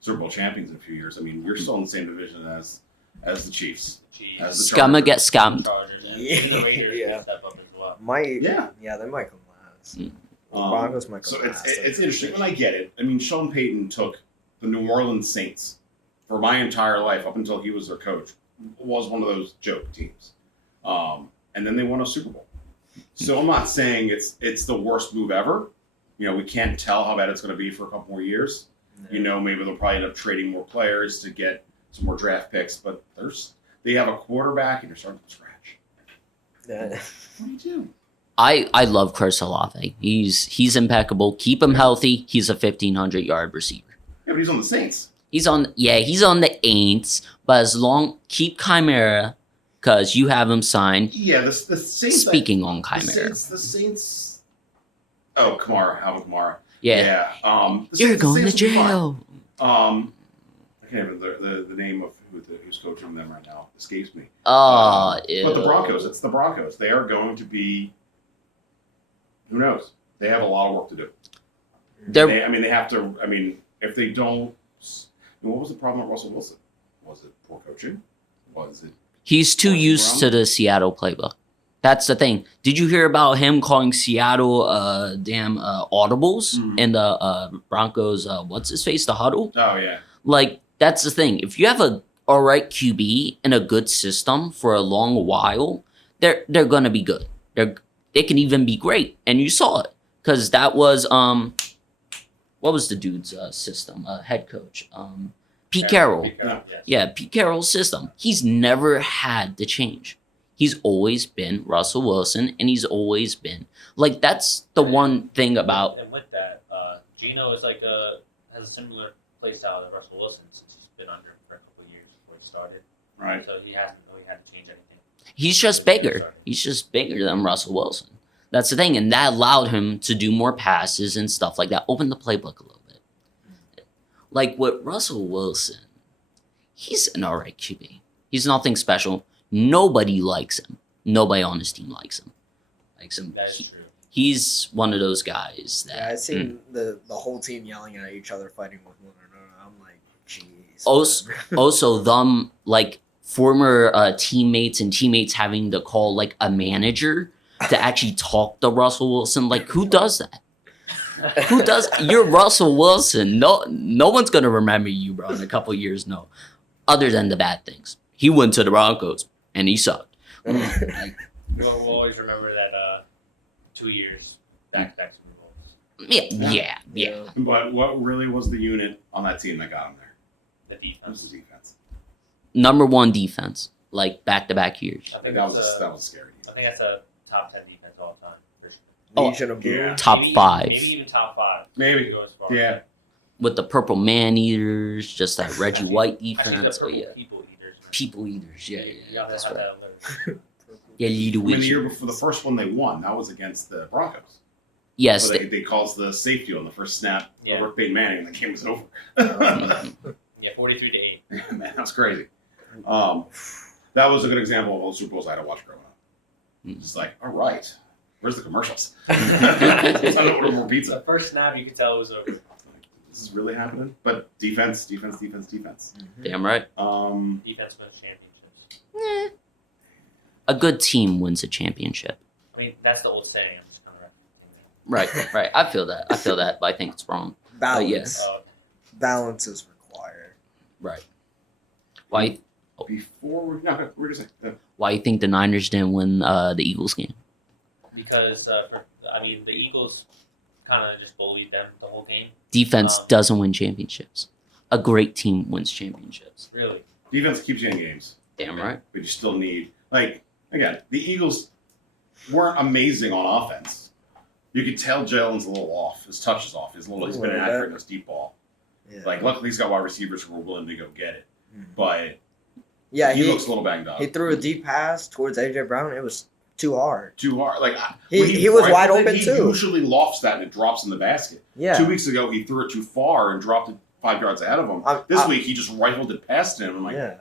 Super Bowl champions in a few years. I mean, you're still in the same division as the Chiefs. Jeez. As the scumma Chargers. get scummed. Chargers and Yeah. the Raiders Yeah. can step up as well. Might. Yeah. Yeah, they might come last. Mm. Broncos might come So last. it's interesting, and I get it. I mean, Sean Payton took the New Orleans Saints for my entire life up until he was their coach. Was one of those joke teams, and then they won a Super Bowl. So I'm not saying it's the worst move ever. You know, we can't tell how bad it's going to be for a couple more years. You know, maybe they'll probably end up trading more players to get some more draft picks, but they have a quarterback and you're starting from scratch. Yeah. What do you do? I love Chris Olave. He's impeccable. Keep him healthy. He's a 1,500-yard receiver. Yeah, but he's on the Saints. He's on the Aints, but keep Chimera, because you have him signed. Yeah, the Saints. Speaking on The Chimera. Saints. Oh, Kamara, Alvin Kamara. Yeah. The You're Saints going to will be fine. jail. I can't even the name of who's coaching them right now escapes me. Oh, But the Broncos, it's the Broncos. They are going to be. Who knows? They have a lot of work to do. They have to. I mean, if they don't, what was the problem with Russell Wilson? Was it poor coaching? Was it? He's too used to the Seattle playbook. That's the thing. Did you hear about him calling Seattle audibles in the Broncos? What's his face? The huddle. Oh yeah. Like that's the thing. If you have a alright QB in a good system for a long while, they're gonna be good. They can even be great, and you saw it because that was what was the dude's system? Head coach Pete Carroll. Yeah, Pete Carroll's system. He's never had to change. He's always been Russell Wilson, and he's always been like that's the one thing about. And with that, Geno is like has a similar play style to Russell Wilson since he's been under for a couple of years before he started. Right. So he hasn't really had to change anything. He's just bigger. He's just bigger than Russell Wilson. That's the thing, and that allowed him to do more passes and stuff like that. Open the playbook a little bit. Like with Russell Wilson, he's an alright QB. He's nothing special. Nobody likes him. Nobody on his team likes him. That is true. He's one of those guys that. Yeah, I seen the whole team yelling at each other, fighting with one another. I'm like, jeez. Also, them like former teammates and teammates having to call like a manager to actually talk to Russell Wilson. Like, who does that? Who does? You're Russell Wilson. No one's gonna remember you, bro, in a couple years. No, other than the bad things. He went to the Broncos and he sucked. Like, We'll always remember that 2 years back-to-back Super Bowls. yeah. But what really was the unit on that team that got him there? The It was defense. the defense. Number one defense, like back-to-back years. I think That was that's a scary. I think that's a top 10 defense all time. For sure. Legion of Boom. yeah. Top Maybe- 5. Maybe even top 5. Maybe. Go as far. Yeah. With the purple man-eaters, just that Reggie White Actually, the defense. purple Oh, yeah. people eaters. People eaters, yeah, that's have right. that list. Yeah, lead I mean, the away. year before, the first one they won, that was against the Broncos. Yes, So they caused the safety on the first snap Yeah. over Peyton Manning, and the game was over. Yeah, 43-8. Man, that was crazy. That was a good example of all the Super Bowls I had to watch growing up. Just like, all right, where's the commercials? I don't order more pizza. The first snap, you could tell it was over. This is really happening. But defense. damn right. Defense wins championships. A good team wins a championship. I mean, that's the old saying. I'm just kind of Right. I feel that, but I think it's wrong. Balance. yes. Balance is required. Right. Why? Before we're just like, Why you think the Niners didn't win the Eagles game? because the Eagles kind of just bullied them the whole game. Defense doesn't win championships. A great team wins championships. Really. defense keeps you in games. Damn right. But you still need, like, again, the Eagles weren't amazing on offense. You could tell Jalen's a little off. His touch is off. He's been inaccurate in his deep ball. Yeah. Like, luckily he's got wide receivers who were willing to go get it. Mm-hmm. But Yeah, he looks a little banged up. He threw a deep pass towards AJ Brown. It was too hard. Too hard. Like He was wide rifled it, open he too. usually lofts that and it drops in the basket. Yeah. 2 weeks ago he threw it too far and dropped it 5 yards ahead of him. This week he just rifled it past him. I'm like, yeah.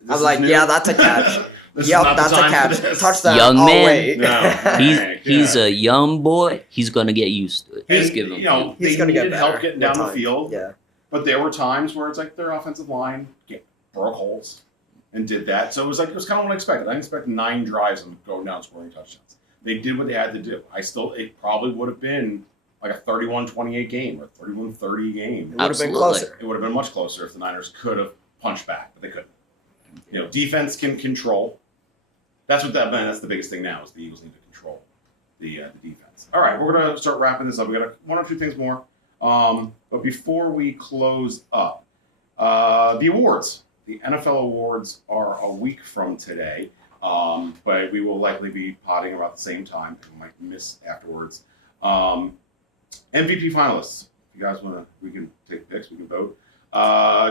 this I'm is like, new? yeah, that's a catch. This is Yep, not the that's a time for catch. this. Touchdown. Young oh, man. wait. No. He's a young boy. He's gonna get used to it. And, Just give him. you know, He's they gonna get needed better help getting with down the time. field. Yeah. But there were times where it's like their offensive line broke holes and did that. So it was kind of what I expected. I didn't expect 9 drives and going down scoring touchdowns. They did what they had to do. It probably would have been like a 31-28 game or 31-30 game. It would have been Absolutely. closer. It would have been much closer if the Niners could have punched back, but they couldn't. You know, defense can control. That's what that's the biggest thing now is the Eagles need to control the defense. All right, we're gonna start wrapping this up. We got 1 or 2 things more, but before we close up, the awards, the NFL awards are a week from today, but we will likely be potting about the same time. We might miss afterwards. MVP finalists. If you guys want to, we can take picks. We can vote.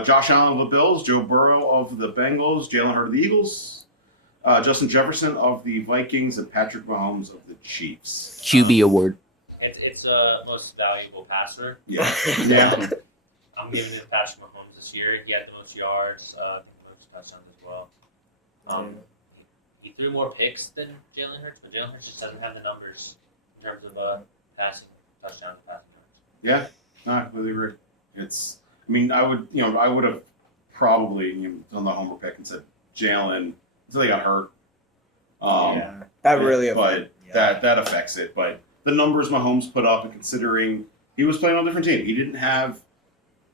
Josh Allen of the Bills, Joe Burrow of the Bengals, Jalen Hurts of the Eagles, Justin Jefferson of the Vikings, and Patrick Mahomes of the Chiefs. QB award. It's most valuable passer. Yeah. Yeah. I'm giving it Patrick Mahomes this year. He had the most yards, the most touchdowns as well. He threw more picks than Jalen Hurts, but Jalen Hurts just doesn't have the numbers in terms of passing touchdowns and passing yards. Yeah. No, I completely agree. I would have probably done the homer pick and said Jalen until he got hurt. That really but that affects it. But the numbers Mahomes put up, and considering he was playing on a different team, he didn't have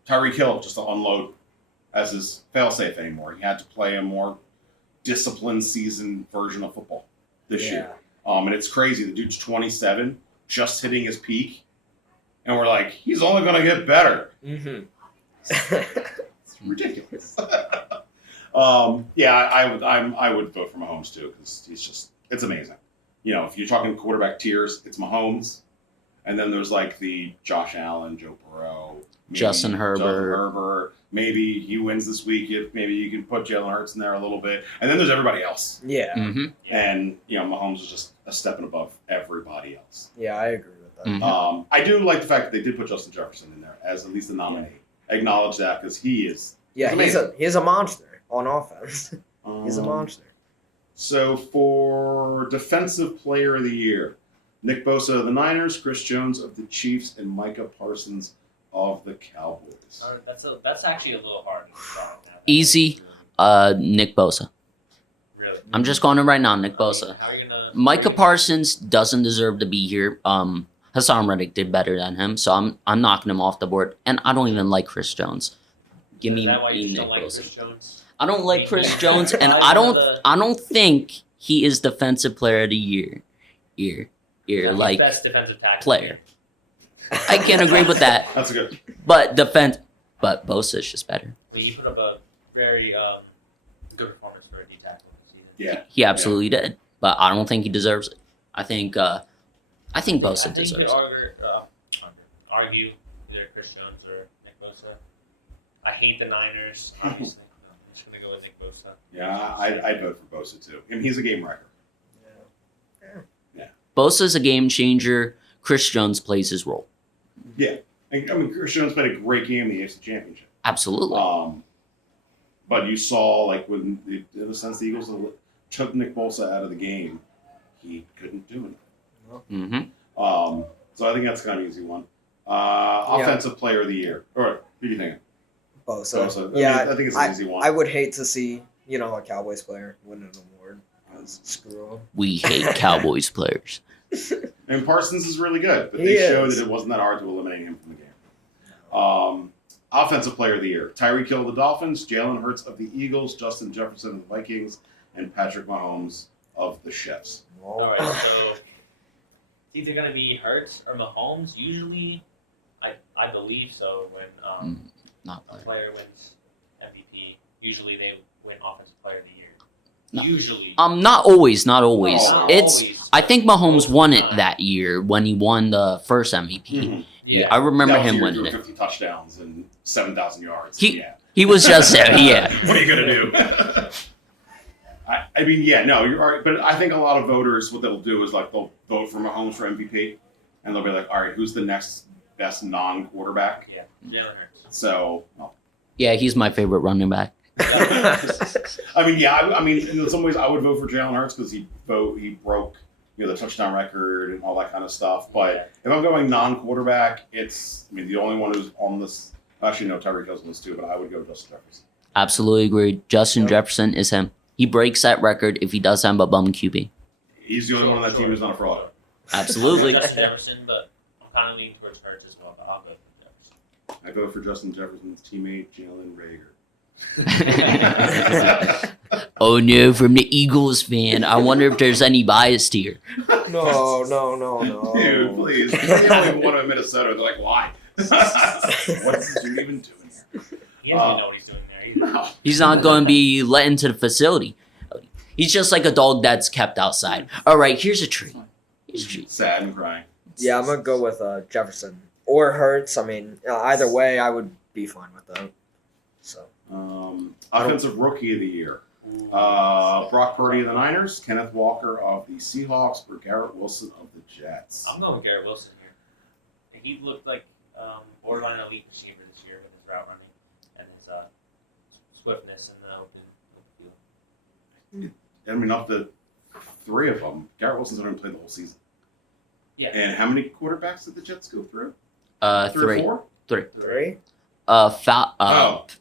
Tyreek Hill just to unload as his failsafe anymore. He had to play a more disciplined, seasoned version of football this year. And it's crazy. The dude's 27, just hitting his peak, and we're like, he's only going to get better. Mm-hmm. It's ridiculous. I would vote for Mahomes too, because it's amazing. If you're talking quarterback tiers, it's Mahomes, and then there's like the Josh Allen, Joe Burrow, Justin Herbert. Maybe he wins this week. Maybe you can put Jalen Hurts in there a little bit, and then there's everybody else. Yeah. Mm-hmm. And Mahomes is just a step above everybody else. Yeah, I agree with that. Mhm. I do like the fact that they did put Justin Jefferson in there as at least a nominee. I acknowledge that because he is. Yeah, he's a monster on offense. He's a monster. So for Defensive Player of the Year, Nick Bosa of the Niners, Chris Jones of the Chiefs, and Micah Parsons of the Cowboys. That's actually a little hard. Easy. Nick Bosa. Really? I'm just going to right now, Nick Bosa. How are you gonna? Micah Parsons doesn't deserve to be here. Hassan Reddick did better than him, so I'm knocking him off the board. And I don't even like Chris Jones. Give me Is that why you Nick don't like Bosa. Chris Jones? I don't like Chris Jones, and I don't think he is Defensive Player of the Year. He's Like best defensive tackle player. I can't agree with that. That's a good. But Bosa is just better. He put up a very good performance for a D tackle this season. Yeah. He absolutely did, but I don't think he deserves it. I think Bosa I think you deserves could it. argue either Chris Jones or Nick Bosa. I hate the Niners, obviously. I'm just going to go with Nick Bosa. Yeah, I'd vote for Bosa too. I mean, he's a game wrecker. Bosa's a game changer. Chris Jones plays his role. Yeah. I mean, Chris Jones played a great game in the AFC Championship. Absolutely. But you saw, like, when in a sense the Eagles took Nick Bosa out of the game, he couldn't do it. Mm-hmm. So I think that's kind of an easy one. Offensive Player of the Year. All right, who do you think? Bosa. I think it's an easy one. I would hate to see a Cowboys player win an award. Screw him. We hate Cowboys players. And Parsons is really good, but He they is. showed that it wasn't that hard to eliminate him from the game. Offensive Player of the Year. Tyreek Hill of the Dolphins, Jalen Hurts of the Eagles, Justin Jefferson of the Vikings, and Patrick Mahomes of the Chiefs. All right, so it's either going to be Hurts or Mahomes. Usually, I believe so, when Not a player. player wins MVP, usually they win Offensive Player of the Year. No. Usually. Not always. Not always. Not It's. always. I think Mahomes won it that year when he won the first MVP. Mm-hmm. Yeah. I remember That was him the year winning he it. threw 50 touchdowns and 7,000 yards. He- yeah. He was just yeah. What are you going to do? I mean, yeah, no, you're right. But I think a lot of voters, what they'll do is like they'll vote for Mahomes for MVP, and they'll be like, all right, who's the next best non-quarterback? Yeah, Jalen Hurts. So, well, Yeah, he's my favorite running back. I mean, in some ways, I would vote for Jalen Hurts because he broke the touchdown record and all that kind of stuff. But if I'm going non-quarterback, the only one who's on this. Actually, no, Tyreek Hill's on this too, but I would go Justin Jefferson. Absolutely agree. Justin Jefferson is him. He breaks that record if he does have a bum QB. He's the only one on that team who's not a fraud. Absolutely. Justin Jefferson, but I'm kind of leaning towards Hurts as well, but I'll go for Jefferson. I vote for Justin Jefferson's teammate, Jalen Rager. Oh no, from the Eagles fan. I wonder if there's any bias here. No. Dude, please. You only one in Minnesota. They're like, why? What's this dude even doing here? He doesn't even know what he's doing there either. No. He's not going to be let into the facility. He's just like a dog that's kept outside. All right, here's a treat. Here's a treat. Sad and crying. Yeah, I'm gonna go with Jefferson or Hurts. I mean, either way, I would be fine with that. So Offensive Rookie of the Year. Brock Purdy of the Niners, Kenneth Walker of the Seahawks, or Garrett Wilson of the Jets. I'm going with Garrett Wilson here. he looked like borderline elite receiver this year with his route running and his swiftness in the open field. I mean, of the three of them, Garrett Wilson's only played the whole season. Yeah. And how many quarterbacks did the Jets go through? 3 or 4? 3?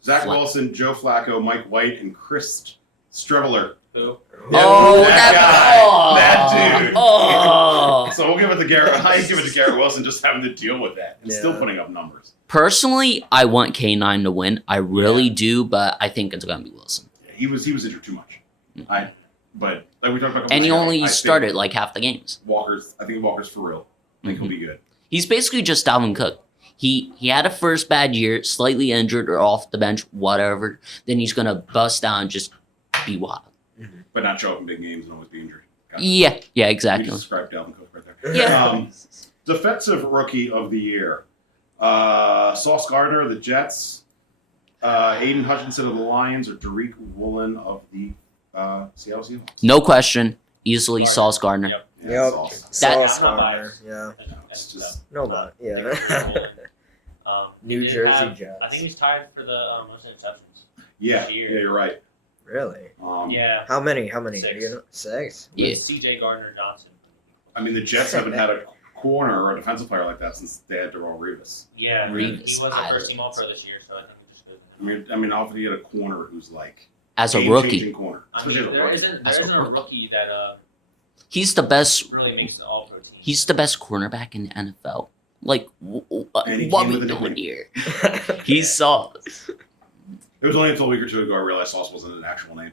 Zach Wilson, Joe Flacco, Mike White, and Chris Streveler. Who? Oh, that guy. That dude. Oh. So we'll give it to Garrett. I give it to Garrett Wilson just having to deal with that and still putting up numbers. Personally, I want K9 to win. I really do, but I think it's gonna be Wilson. Yeah, he was injured too much. But like we talked about, And he only I started think like half the games. I think Walker's for real. I think he'll be good. He's basically just Dalvin Cook. He had a first bad year, slightly injured or off the bench, whatever. Then he's gonna bust down and just be wild. But not show up in big games and always be injured. Gotcha. Yeah, You exactly. just described Dalvin Cook right there. Yeah. Defensive Rookie of the Year. Sauce Gardner of the Jets. Aiden Hutchinson of the Lions, or Derek Woolen of the Seattle Seahawks. No question. Easily Sauce Gardner. Yep. Yeah, Yep. Sauce. Sauce I'm not Gardner. biased. Yeah. It's just No, but yeah. He New did Jersey have- Jets. I think he's tied for the most interceptions. yeah, this year. yeah, you're right. Really? Yeah. How many? 6. You know? 6? Yeah. C.J. Gardner Johnson. I mean, the Jets haven't had a corner or a defensive player like that since they had Darrell Revis. Yeah, Revis he was a first team Islands. All-Pro this year, so I think we just go. I mean, often you get a corner who's like As a rookie, game-changing corner. I Especially mean, as a there rookie. isn't As a a rookie. rookie that he's the best. really makes the All-Pro team. He's the best cornerback in the NFL. Like, And he what came we with a doing nickname. here? He's solid. It was only until a week or two ago I realized Sauce wasn't an actual name.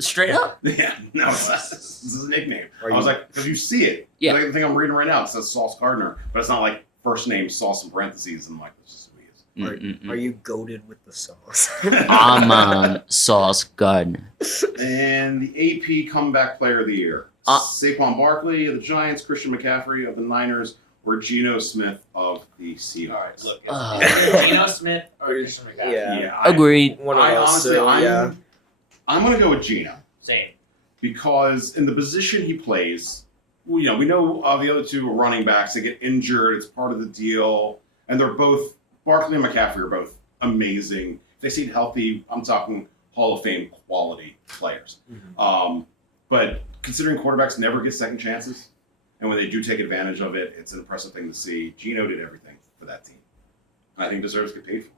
Straight up. Yeah, no, this is a nickname. Are I was you- like, because you see it. Yeah. Like the thing I'm reading right now, it says Sauce Gardner, but it's not like first name Sauce in parentheses. And I'm like, this is who he is. Are you goated with the sauce? I'm on Sauce Gardner. And the AP Comeback Player of the Year. Saquon Barkley of the Giants, Christian McCaffrey of the Niners, or Geno Smith of the Seahawks. Look, Uh. it's Geno Smith or Christian McCaffrey. Yeah. Agreed. One of I those honestly, two, yeah. I'm going to go with Geno Same. because in the position he plays, we know the other two are running backs. They get injured. It's part of the deal. And they're both, Barkley and McCaffrey are both amazing. If they seem healthy, I'm talking Hall of Fame quality players. But considering quarterbacks never get second chances, and when they do take advantage of it, it's an impressive thing to see. Geno did everything for that team. I think deserves to get paid for it.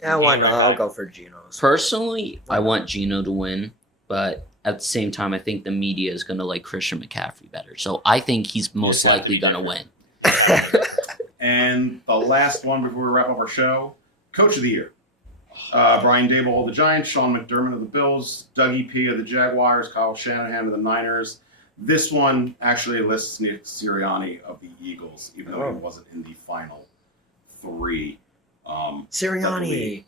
Yeah, why not? I'll go for Geno's. Personally, I want Geno to win, but at the same time, I think the media is gonna like Christian McCaffrey better. So I think he's most Just have to likely be gonna different. win. And the last one before we wrap up our show, Coach of the Year. Brian Daboll of the Giants, Sean McDermott of the Bills, Dougie P of the Jaguars, Kyle Shanahan of the Niners. This one actually lists Nick Sirianni of the Eagles, even though he wasn't in the final 3. Sirianni.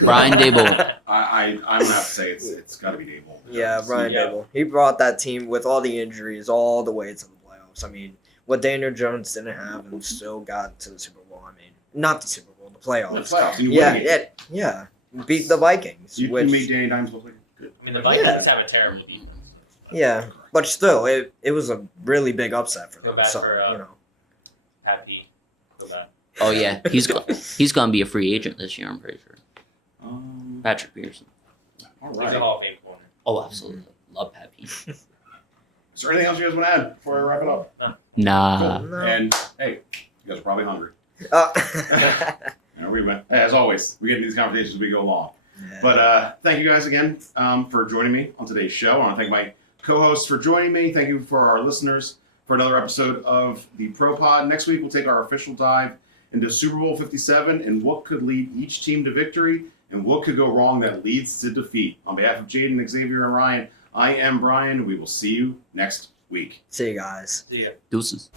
Brian Daboll. I'm gonna have to say it's got to be Daboll. Yeah, Brian Yeah. Dable. He brought that team with all the injuries all the way to the playoffs. I mean, what Daniel Jones didn't have and still got to the Super Bowl. I mean, not the Super Bowl, the The playoffs. playoffs. And you Yeah, win it. yeah. Beat the Vikings. You which, made Danny Dimes look like good. I mean, the Vikings have a terrible defense. yeah, but still, it was a really big upset for Feel them. bad So, for, you know. Happy. Feel bad. Oh yeah, he's gonna be a free agent this year. I'm pretty sure. Patrick Pearson. All He's right. a Hall of Fame corner. Oh, absolutely. Love Pappy. Is there anything else you guys want to add before I wrap it up? Nah. Cool. No. And hey, you guys are probably hungry. As always, we get into these conversations as we go along. Yeah. But thank you guys again for joining me on today's show. I want to thank my co-hosts for joining me. Thank you for our listeners for another episode of the ProPod. Next week, we'll take our official dive into Super Bowl 57 and what could lead each team to victory and what could go wrong that leads to defeat. On behalf of Jaden, Xzavior, and Ryan, I am Brian. We will see you next week. See you guys. See ya. Deuces.